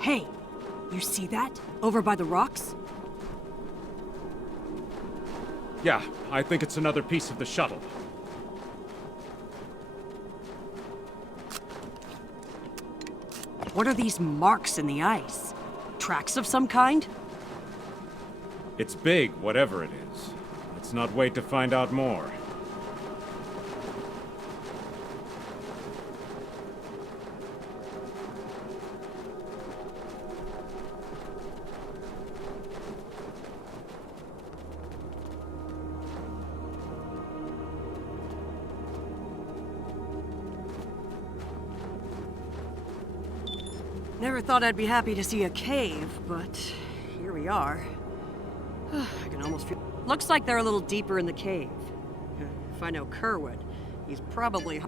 Hey, you see that? Over by the rocks? Yeah, I think it's another piece of the shuttle. What are these marks in the ice? Tracks of some kind? It's big, whatever it is. Let's not wait to find out more. Never thought I'd be happy to see a cave, but here we are. I can almost feel... Looks like they're a little deeper in the cave. If I know Kerwin, he's probably...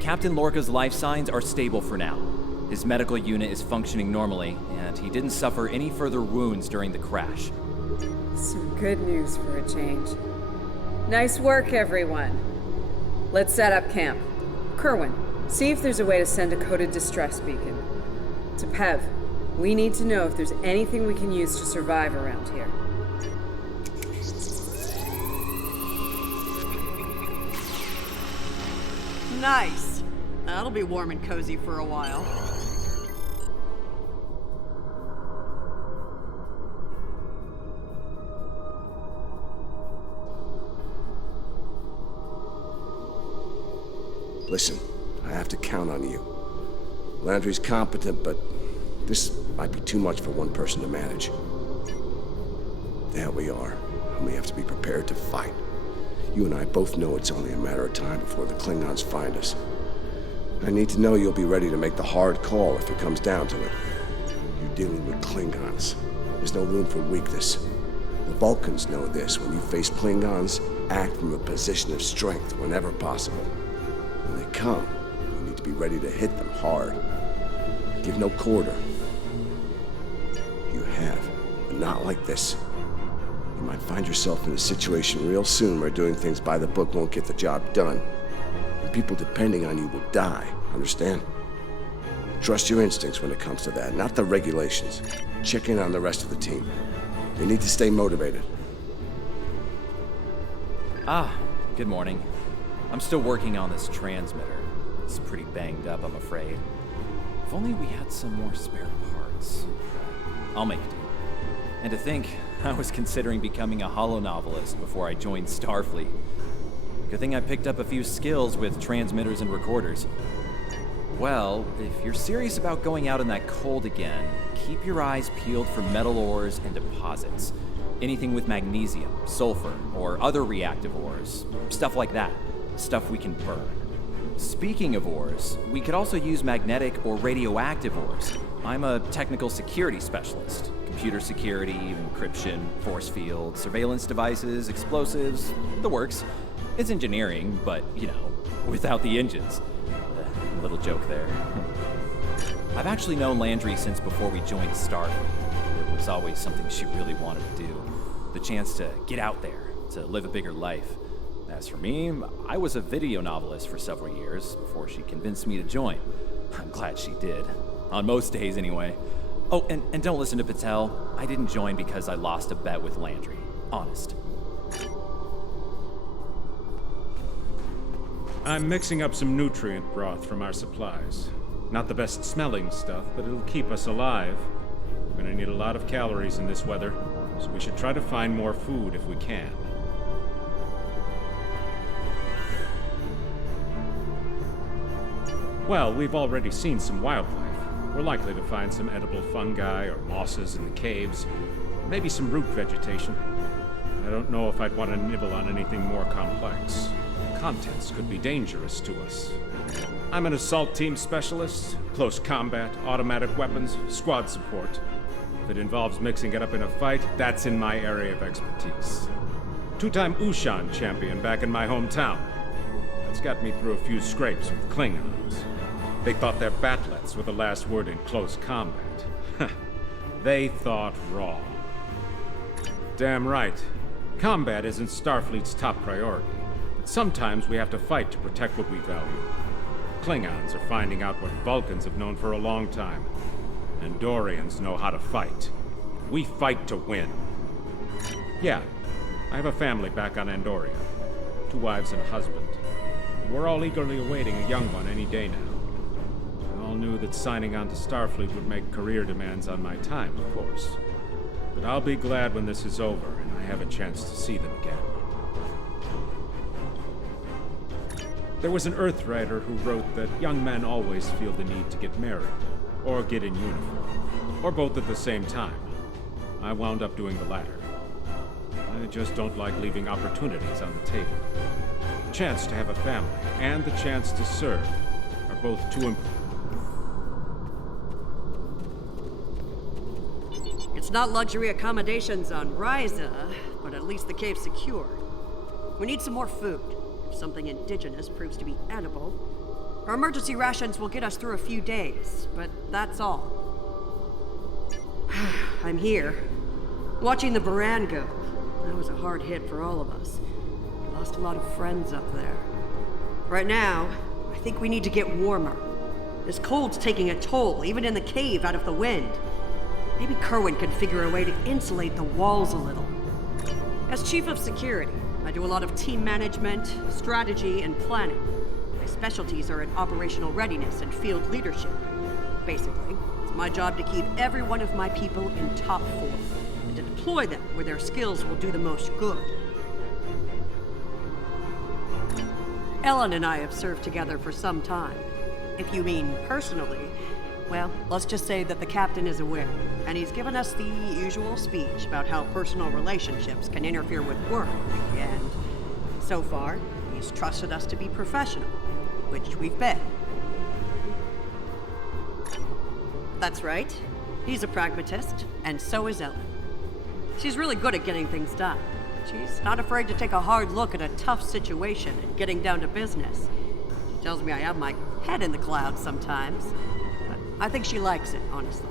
Captain Lorca's life signs are stable for now. His medical unit is functioning normally, and he didn't suffer any further wounds during the crash. Some good news for a change. Nice work, everyone. Let's set up camp. Kerwin, see if there's a way to send a coded distress beacon. To Pev, we need to know if there's anything we can use to survive around here. Nice. That'll be warm and cozy for a while. Listen, I have to count on you. Landry's competent, but this might be too much for one person to manage. There we are, and we have to be prepared to fight. You and I both know it's only a matter of time before the Klingons find us. I need to know you'll be ready to make the hard call if it comes down to it. You're dealing with Klingons. There's no room for weakness. The Vulcans know this. When you face Klingons, act from a position of strength whenever possible. When they come, you need to be ready to hit them hard. Give no quarter. You have, but not like this. You might find yourself in a situation real soon where doing things by the book won't get the job done. And people depending on you will die, understand? Trust your instincts when it comes to that, not the regulations. Check in on the rest of the team. They need to stay motivated. Good morning. I'm still working on this transmitter. It's pretty banged up, I'm afraid. If only we had some more spare parts. I'll make do. And to think, I was considering becoming a holonovelist before I joined Starfleet. Good thing I picked up a few skills with transmitters and recorders. Well, if you're serious about going out in that cold again, keep your eyes peeled for metal ores and deposits. Anything with magnesium, sulfur, or other reactive ores. Stuff like that. Stuff we can burn. Speaking of ores, we could also use magnetic or radioactive ores. I'm a technical security specialist. Computer security, encryption, force field, surveillance devices, explosives, the works. It's engineering, but, you know, without the engines. Little joke there. I've actually known Landry since before we joined Starfleet. It was always something she really wanted to do. The chance to get out there, to live a bigger life. As for me, I was a video novelist for several years before she convinced me to join. I'm glad she did. On most days, anyway. Oh, and don't listen to Patel. I didn't join because I lost a bet with Landry. Honest. I'm mixing up some nutrient broth from our supplies. Not the best smelling stuff, but it'll keep us alive. We're gonna need a lot of calories in this weather, so we should try to find more food if we can. Well, we've already seen some wildlife. We're likely to find some edible fungi or mosses in the caves, maybe some root vegetation. I don't know if I'd want to nibble on anything more complex. Contents could be dangerous to us. I'm an assault team specialist, close combat, automatic weapons, squad support. If it involves mixing it up in a fight, that's in my area of expertise. Two-time Ushan champion back in my hometown. That's got me through a few scrapes with Klingons. They thought their batlets were the last word in close combat. They thought wrong. Damn right. Combat isn't Starfleet's top priority. But Sometimes we have to fight to protect what we value. Klingons are finding out what Vulcans have known for a long time. Andorians know how to fight. We fight to win. Yeah, I have a family back on Andoria. 2 wives and a husband. We're all eagerly awaiting a young one any day now. We all knew that signing on to Starfleet would make career demands on my time, of course. But I'll be glad when this is over and I have a chance to see them again. There was an Earthwriter who wrote that young men always feel the need to get married, or get in uniform, or both at the same time. I wound up doing the latter. I just don't like leaving opportunities on the table. The chance to have a family and the chance to serve are both too important. It's not luxury accommodations on Ryza, but at least the cave's secure. We need some more food. If something indigenous proves to be edible, our emergency rations will get us through a few days, but that's all. I'm here, watching the Buran go. That was a hard hit for all of us. We lost a lot of friends up there. Right now, I think we need to get warmer. This cold's taking a toll, even in the cave out of the wind. Maybe Kerwin can figure a way to insulate the walls a little. As Chief of Security, I do a lot of team management, strategy, and planning. My specialties are in operational readiness and field leadership. Basically, it's my job to keep every one of my people in top form, and to deploy them where their skills will do the most good. Ellen and I have served together for some time. If you mean personally, well, let's just say that the captain is aware, and he's given us the usual speech about how personal relationships can interfere with work, and so far, he's trusted us to be professional, which we've been. That's right. He's a pragmatist, and so is Ellen. She's really good at getting things done. She's not afraid to take a hard look at a tough situation and getting down to business. She tells me I have my head in the clouds sometimes, but I think she likes it, honestly.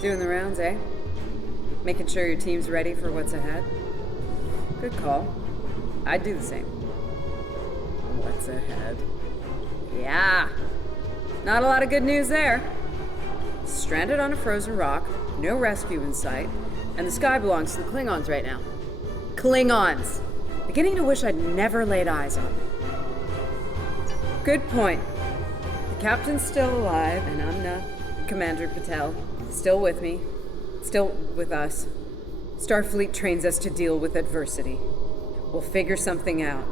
Doing the rounds, eh? Making sure your team's ready for what's ahead? Good call. I'd do the same. What's ahead? Yeah. Not a lot of good news there. Stranded on a frozen rock, no rescue in sight, and the sky belongs to the Klingons right now. Klingons! Beginning to wish I'd never laid eyes on them. Good point. The captain's still alive, and Amna, Commander Patel, still with me, still with us. Starfleet trains us to deal with adversity. We'll figure something out.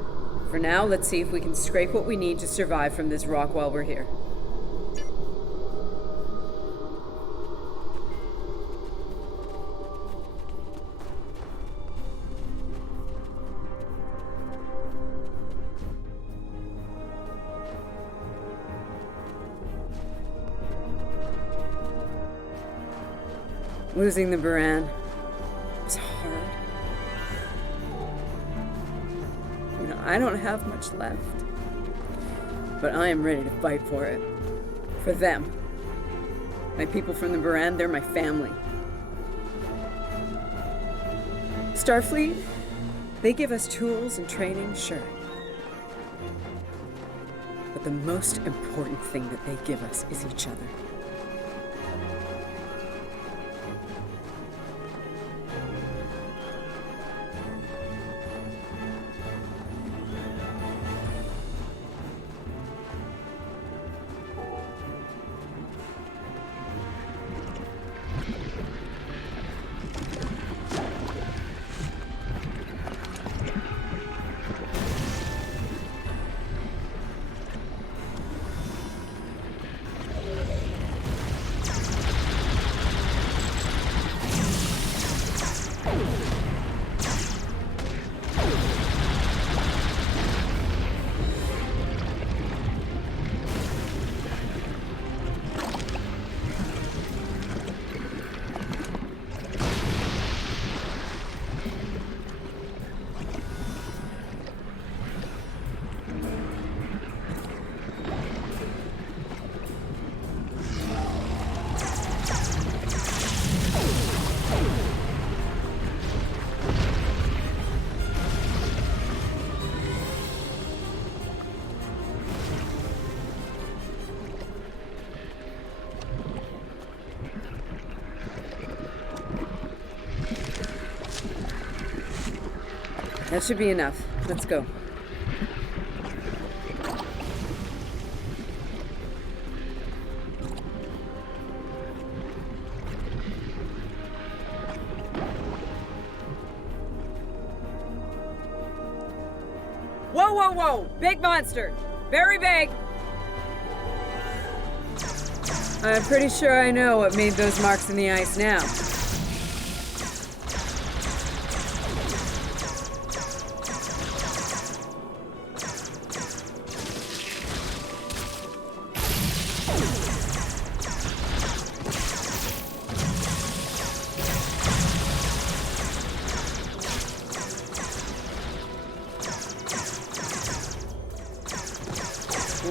For now, let's see if we can scrape what we need to survive from this rock while we're here. Losing the Buran was hard. You know, I don't have much left, but I am ready to fight for it. For them. My people from the Buran, they're my family. Starfleet, they give us tools and training, sure. But the most important thing that they give us is each other. That should be enough. Let's go. Whoa, whoa, whoa! Big monster! Very big! I'm pretty sure I know what made those marks in the ice now.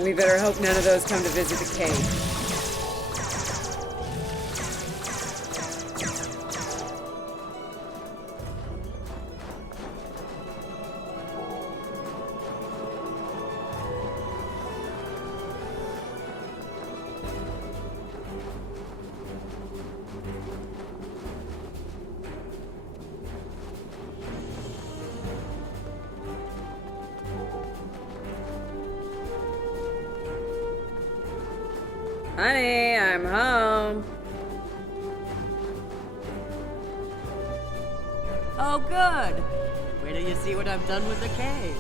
We better hope none of those come to visit the cave. Honey, I'm home. Oh, good. Wait till you see what I've done with the cave.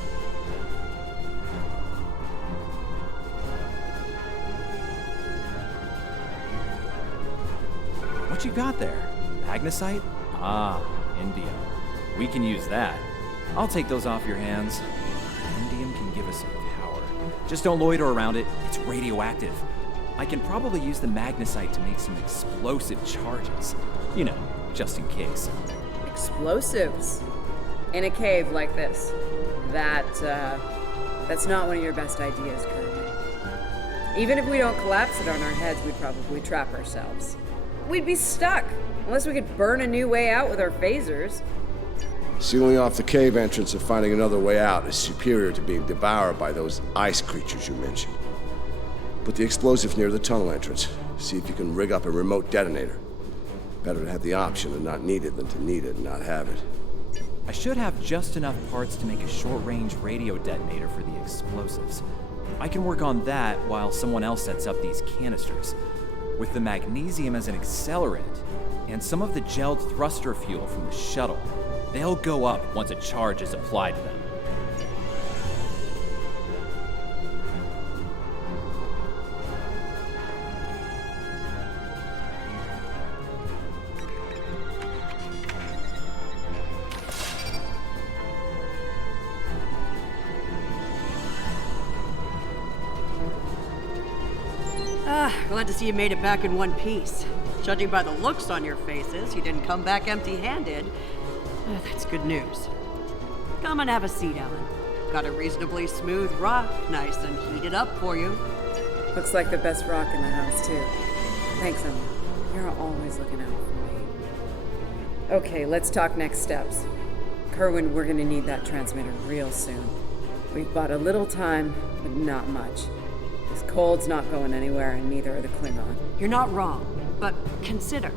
What you got there? Magnesite? Ah, indium. We can use that. I'll take those off your hands. Indium can give us some power. Just don't loiter around it. It's radioactive. I can probably use the magnesite to make some explosive charges. You know, just in case. Explosives? In a cave like this? That's not one of your best ideas, Kerwin. Even if we don't collapse it on our heads, we'd probably trap ourselves. We'd be stuck, unless we could burn a new way out with our phasers. Sealing off the cave entrance and finding another way out is superior to being devoured by those ice creatures you mentioned. Put the explosive near the tunnel entrance. See if you can rig up a remote detonator. Better to have the option and not need it than to need it and not have it. I should have just enough parts to make a short-range radio detonator for the explosives. I can work on that while someone else sets up these canisters. With the magnesium as an accelerant, and some of the gelled thruster fuel from the shuttle, they'll go up once a charge is applied to them. Glad to see you made it back in one piece. Judging by the looks on your faces, you didn't come back empty-handed. That's good news. Come and have a seat, Ellen. Got a reasonably smooth rock, nice and heated up for you. Looks like the best rock in the house, too. Thanks, Emma. You're always looking out for me. Okay, let's talk next steps. Kerwin, we're gonna need that transmitter real soon. We've bought a little time, but not much. This cold's not going anywhere, and neither are the Klingon. You're not wrong, but consider.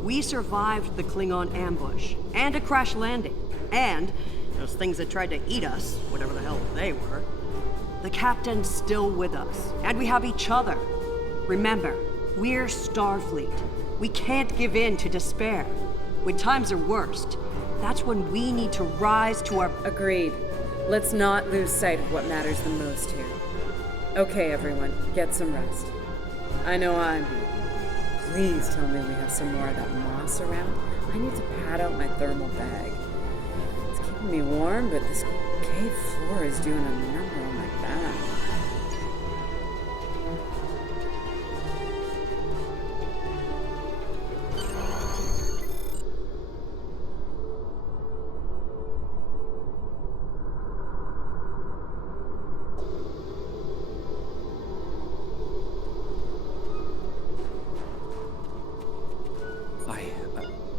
We survived the Klingon ambush, and a crash landing, and those things that tried to eat us, whatever the hell they were. The captain's still with us, and we have each other. Remember, we're Starfleet. We can't give in to despair. When times are worst, that's when we need to rise to our... Agreed. Let's not lose sight of what matters the most here. Okay, everyone, get some rest. I know I'm beat. Please tell me we have some more of that moss around. I need to pad out my thermal bag. It's keeping me warm, but this cave floor is doing a number on my back.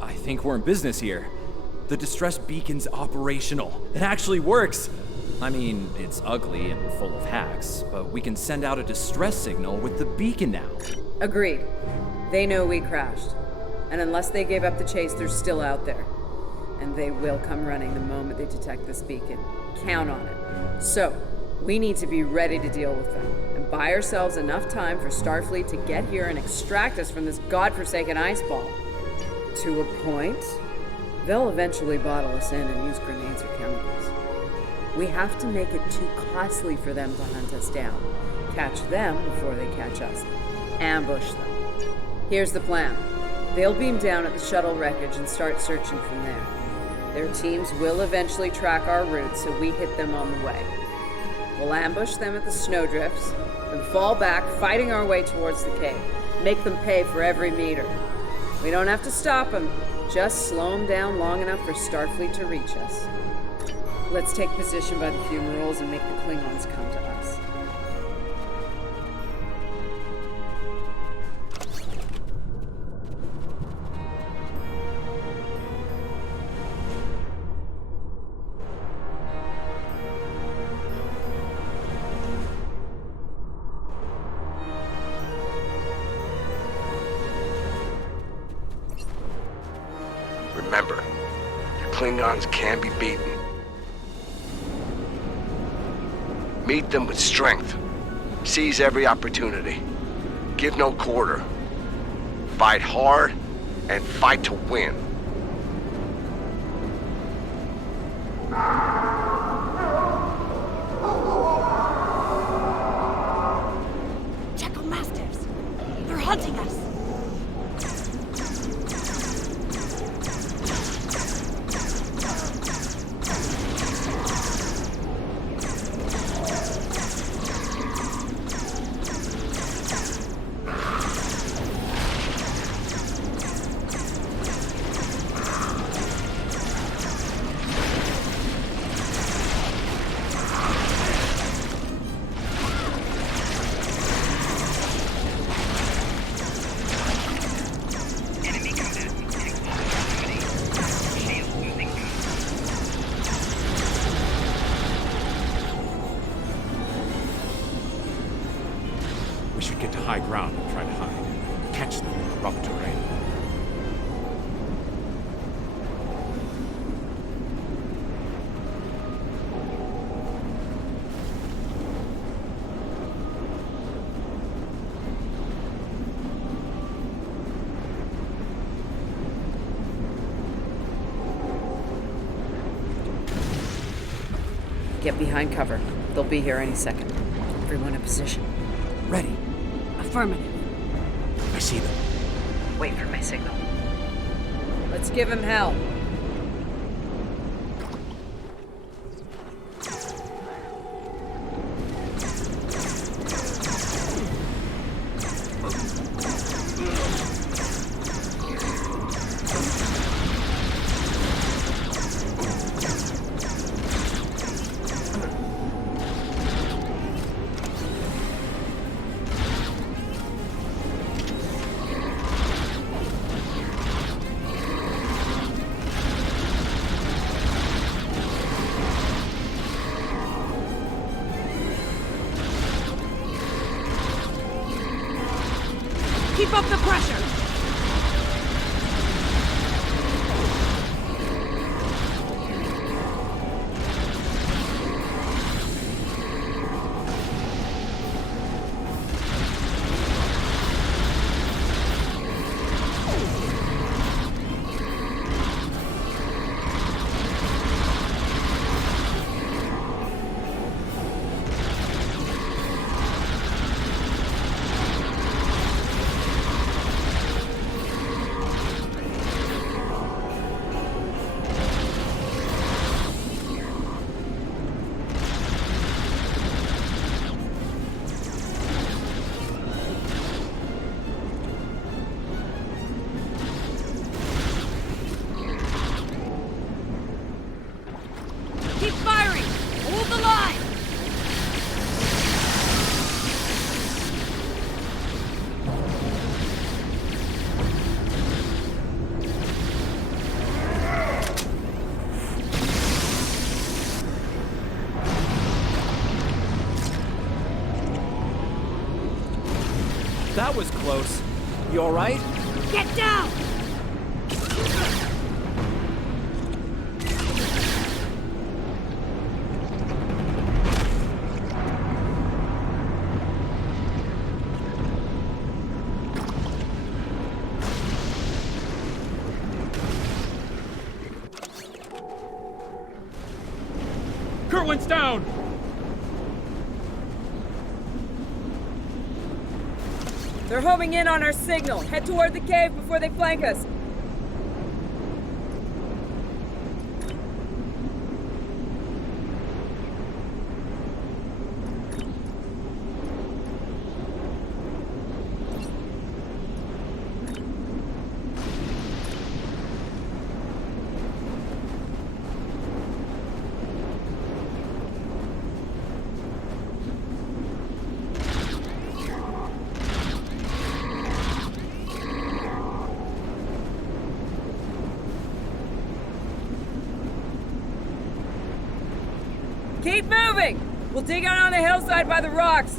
I think we're in business here. The distress beacon's operational. It actually works. I mean, it's ugly and full of hacks, but we can send out a distress signal with the beacon now. Agreed. They know we crashed. And unless they gave up the chase, they're still out there. and they will come running the moment they detect this beacon. Count on it. So, we need to be ready to deal with them, and buy ourselves enough time for Starfleet to get here and extract us from this godforsaken ice ball. To a point, they'll eventually bottle us in and use grenades or chemicals. We have to make it too costly for them to hunt us down. Catch them before they catch us. Ambush them. Here's the plan. They'll beam down at the shuttle wreckage and start searching from there. Their teams will eventually track our route, so we hit them on the way. We'll ambush them at the snowdrifts, then fall back, fighting our way towards the cave. Make them pay for every meter. We don't have to stop them, just slow them down long enough for Starfleet to reach us. Let's take position by the fumaroles and make the Klingons come to us. Remember, the Klingons can be beaten. Meet them with strength. Seize every opportunity. Give no quarter. Fight hard and fight to win. Check on Masters. They're hunting us. We should get to high ground and try to hide. Catch them in the rough terrain. Get behind cover. They'll be here any second. Everyone in position. Ready. Affirmative. I see them. Wait for my signal. Let's give him hell. Keep up the pressure! Keep firing! Hold the line! That was close. You all right? Get down! Kerwin's down! They're homing in on our signal. Head toward the cave before they flank us. Keep moving! We'll dig out on the hillside by the rocks.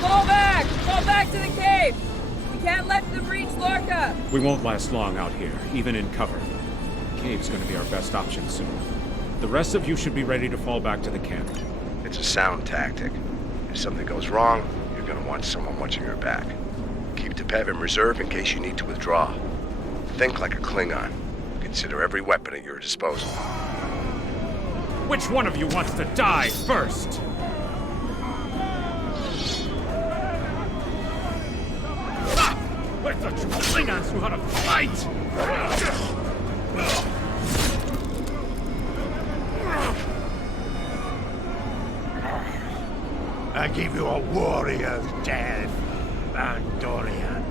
Fall back! Fall back to the cave! We can't let them reach Lorca! We won't last long out here, even in cover. Cave's gonna be our best option soon. The rest of you should be ready to fall back to the camp. It's a sound tactic. If something goes wrong, you're gonna want someone watching your back. Keep the PEV in reserve in case you need to withdraw. Think like a Klingon. Consider every weapon at your disposal. Which one of you wants to die first? I thought you Klingons knew how to fight! I give you a warrior's death, Andorian.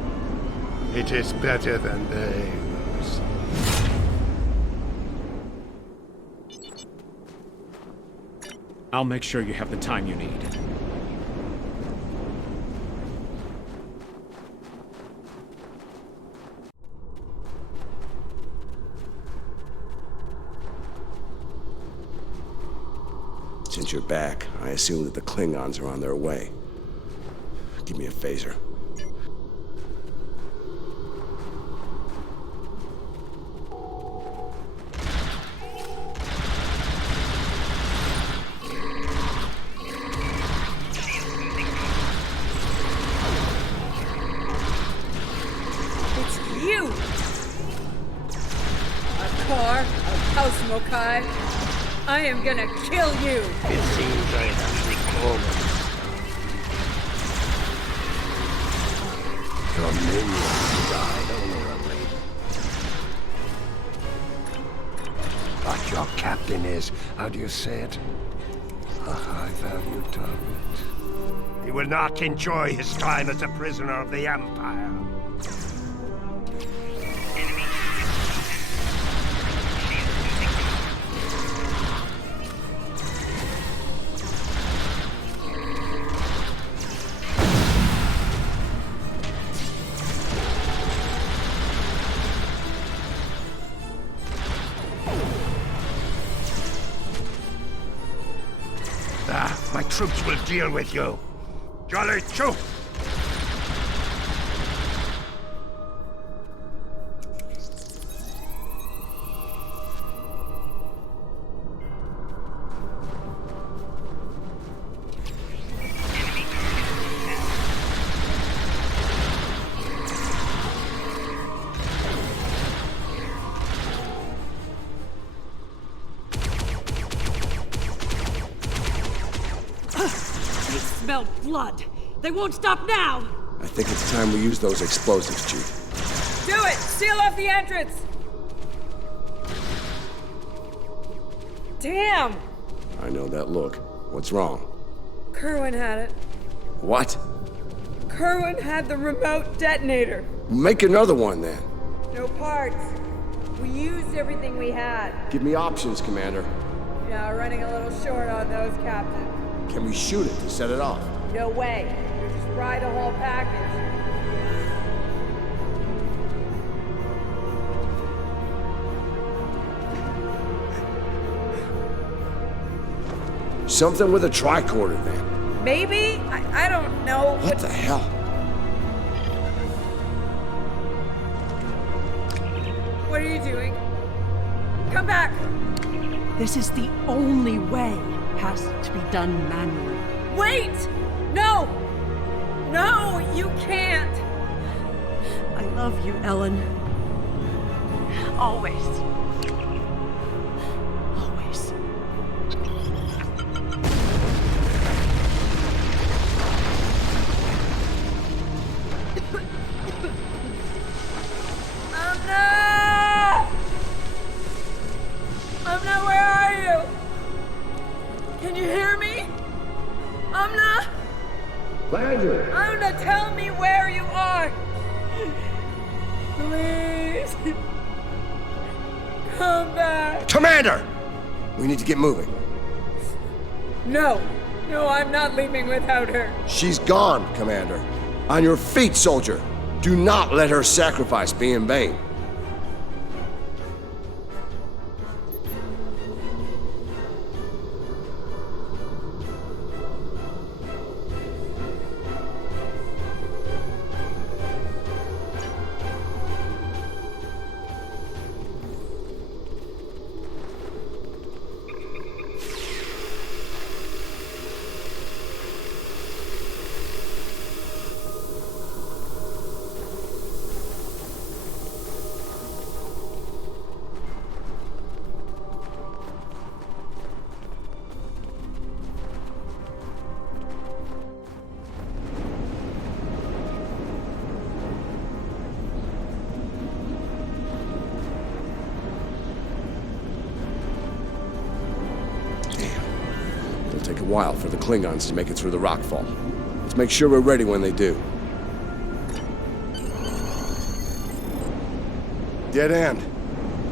It is better than theirs. I'll make sure you have the time you need. Since you're back, I assume that the Klingons are on their way. Give me a phaser. It's you! A car, a house Mokai. I am gonna kill you! It seems I have recalled. Your minions died honorably. But your captain is, how do you say it? A high-value target. He will not enjoy his time as a prisoner of the Empire. My troops will deal with you. Jolly Chu! Smell blood. They won't stop now. I think it's time we use those explosives, Chief. Do it! Seal off the entrance! Damn! I know that look. What's wrong? Kerwin had it. What? Kerwin had the remote detonator. Make another one, then. No parts. We used everything we had. Give me options, Commander. Yeah, running a little short on those, Captain. Can we shoot it to set it off? No way. We'll just fry the whole package. Something with a tricorder, then. Maybe? I don't know. What the hell? What are you doing? Come back! This is the only way. Has to be done manually. Wait! No! No, you can't! I love you, Ellen. Always. Always. Amna, where are you? Can you hear me? Amna? Landry! Amna, tell me where you are! Please! Come back! Commander! We need to get moving. No! No, I'm not leaving without her. She's gone, Commander. On your feet, soldier. Do not let her sacrifice be in vain. It'll take a while for the Klingons to make it through the rockfall. Let's make sure we're ready when they do. Dead end.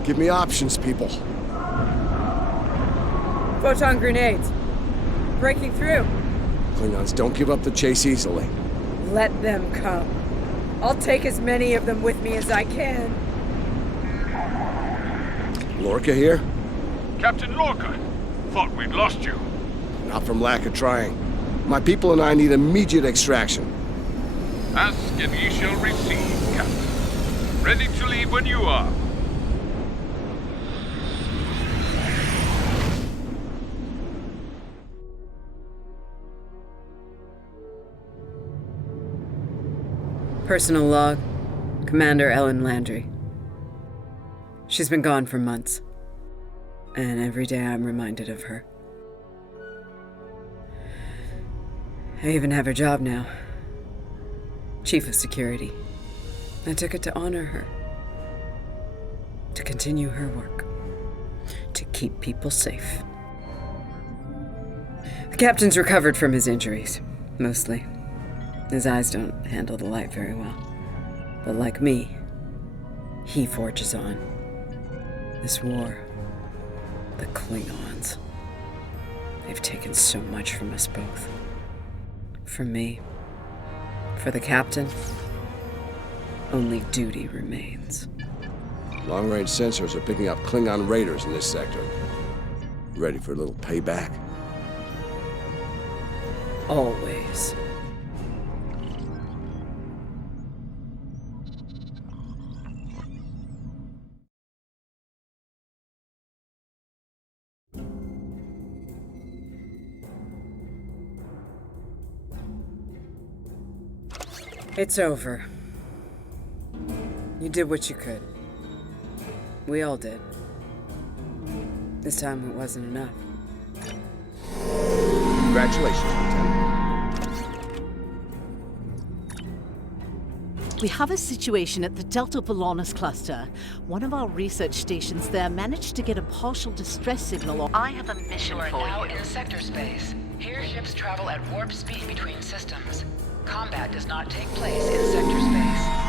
Give me options, people. Photon grenades. Breaking through. Klingons don't give up the chase easily. Let them come. I'll take as many of them with me as I can. Lorca here? Captain Lorca, thought we'd lost you. Not from lack of trying. My people and I need immediate extraction. Ask and ye shall receive, Captain. Ready to leave when you are. Personal log. Commander Ellen Landry. She's been gone for months. And every day I'm reminded of her. I even have her job now. Chief of Security. I took it to honor her. To continue her work. To keep people safe. The captain's recovered from his injuries, mostly. His eyes don't handle the light very well. But like me, he forges on. This war, the Klingons, they've taken so much from us both. From me, for the captain, only duty remains. Long-range sensors are picking up Klingon raiders in this sector. Ready for a little payback? Always. It's over. You did what you could. We all did. This time it wasn't enough. Congratulations, Lieutenant. We have a situation at the Delta Volanus cluster. One of our research stations there managed to get a partial distress signal. I have a mission You are for now you. in sector space. Here ships travel at warp speed between systems. Combat does not take place in sector space.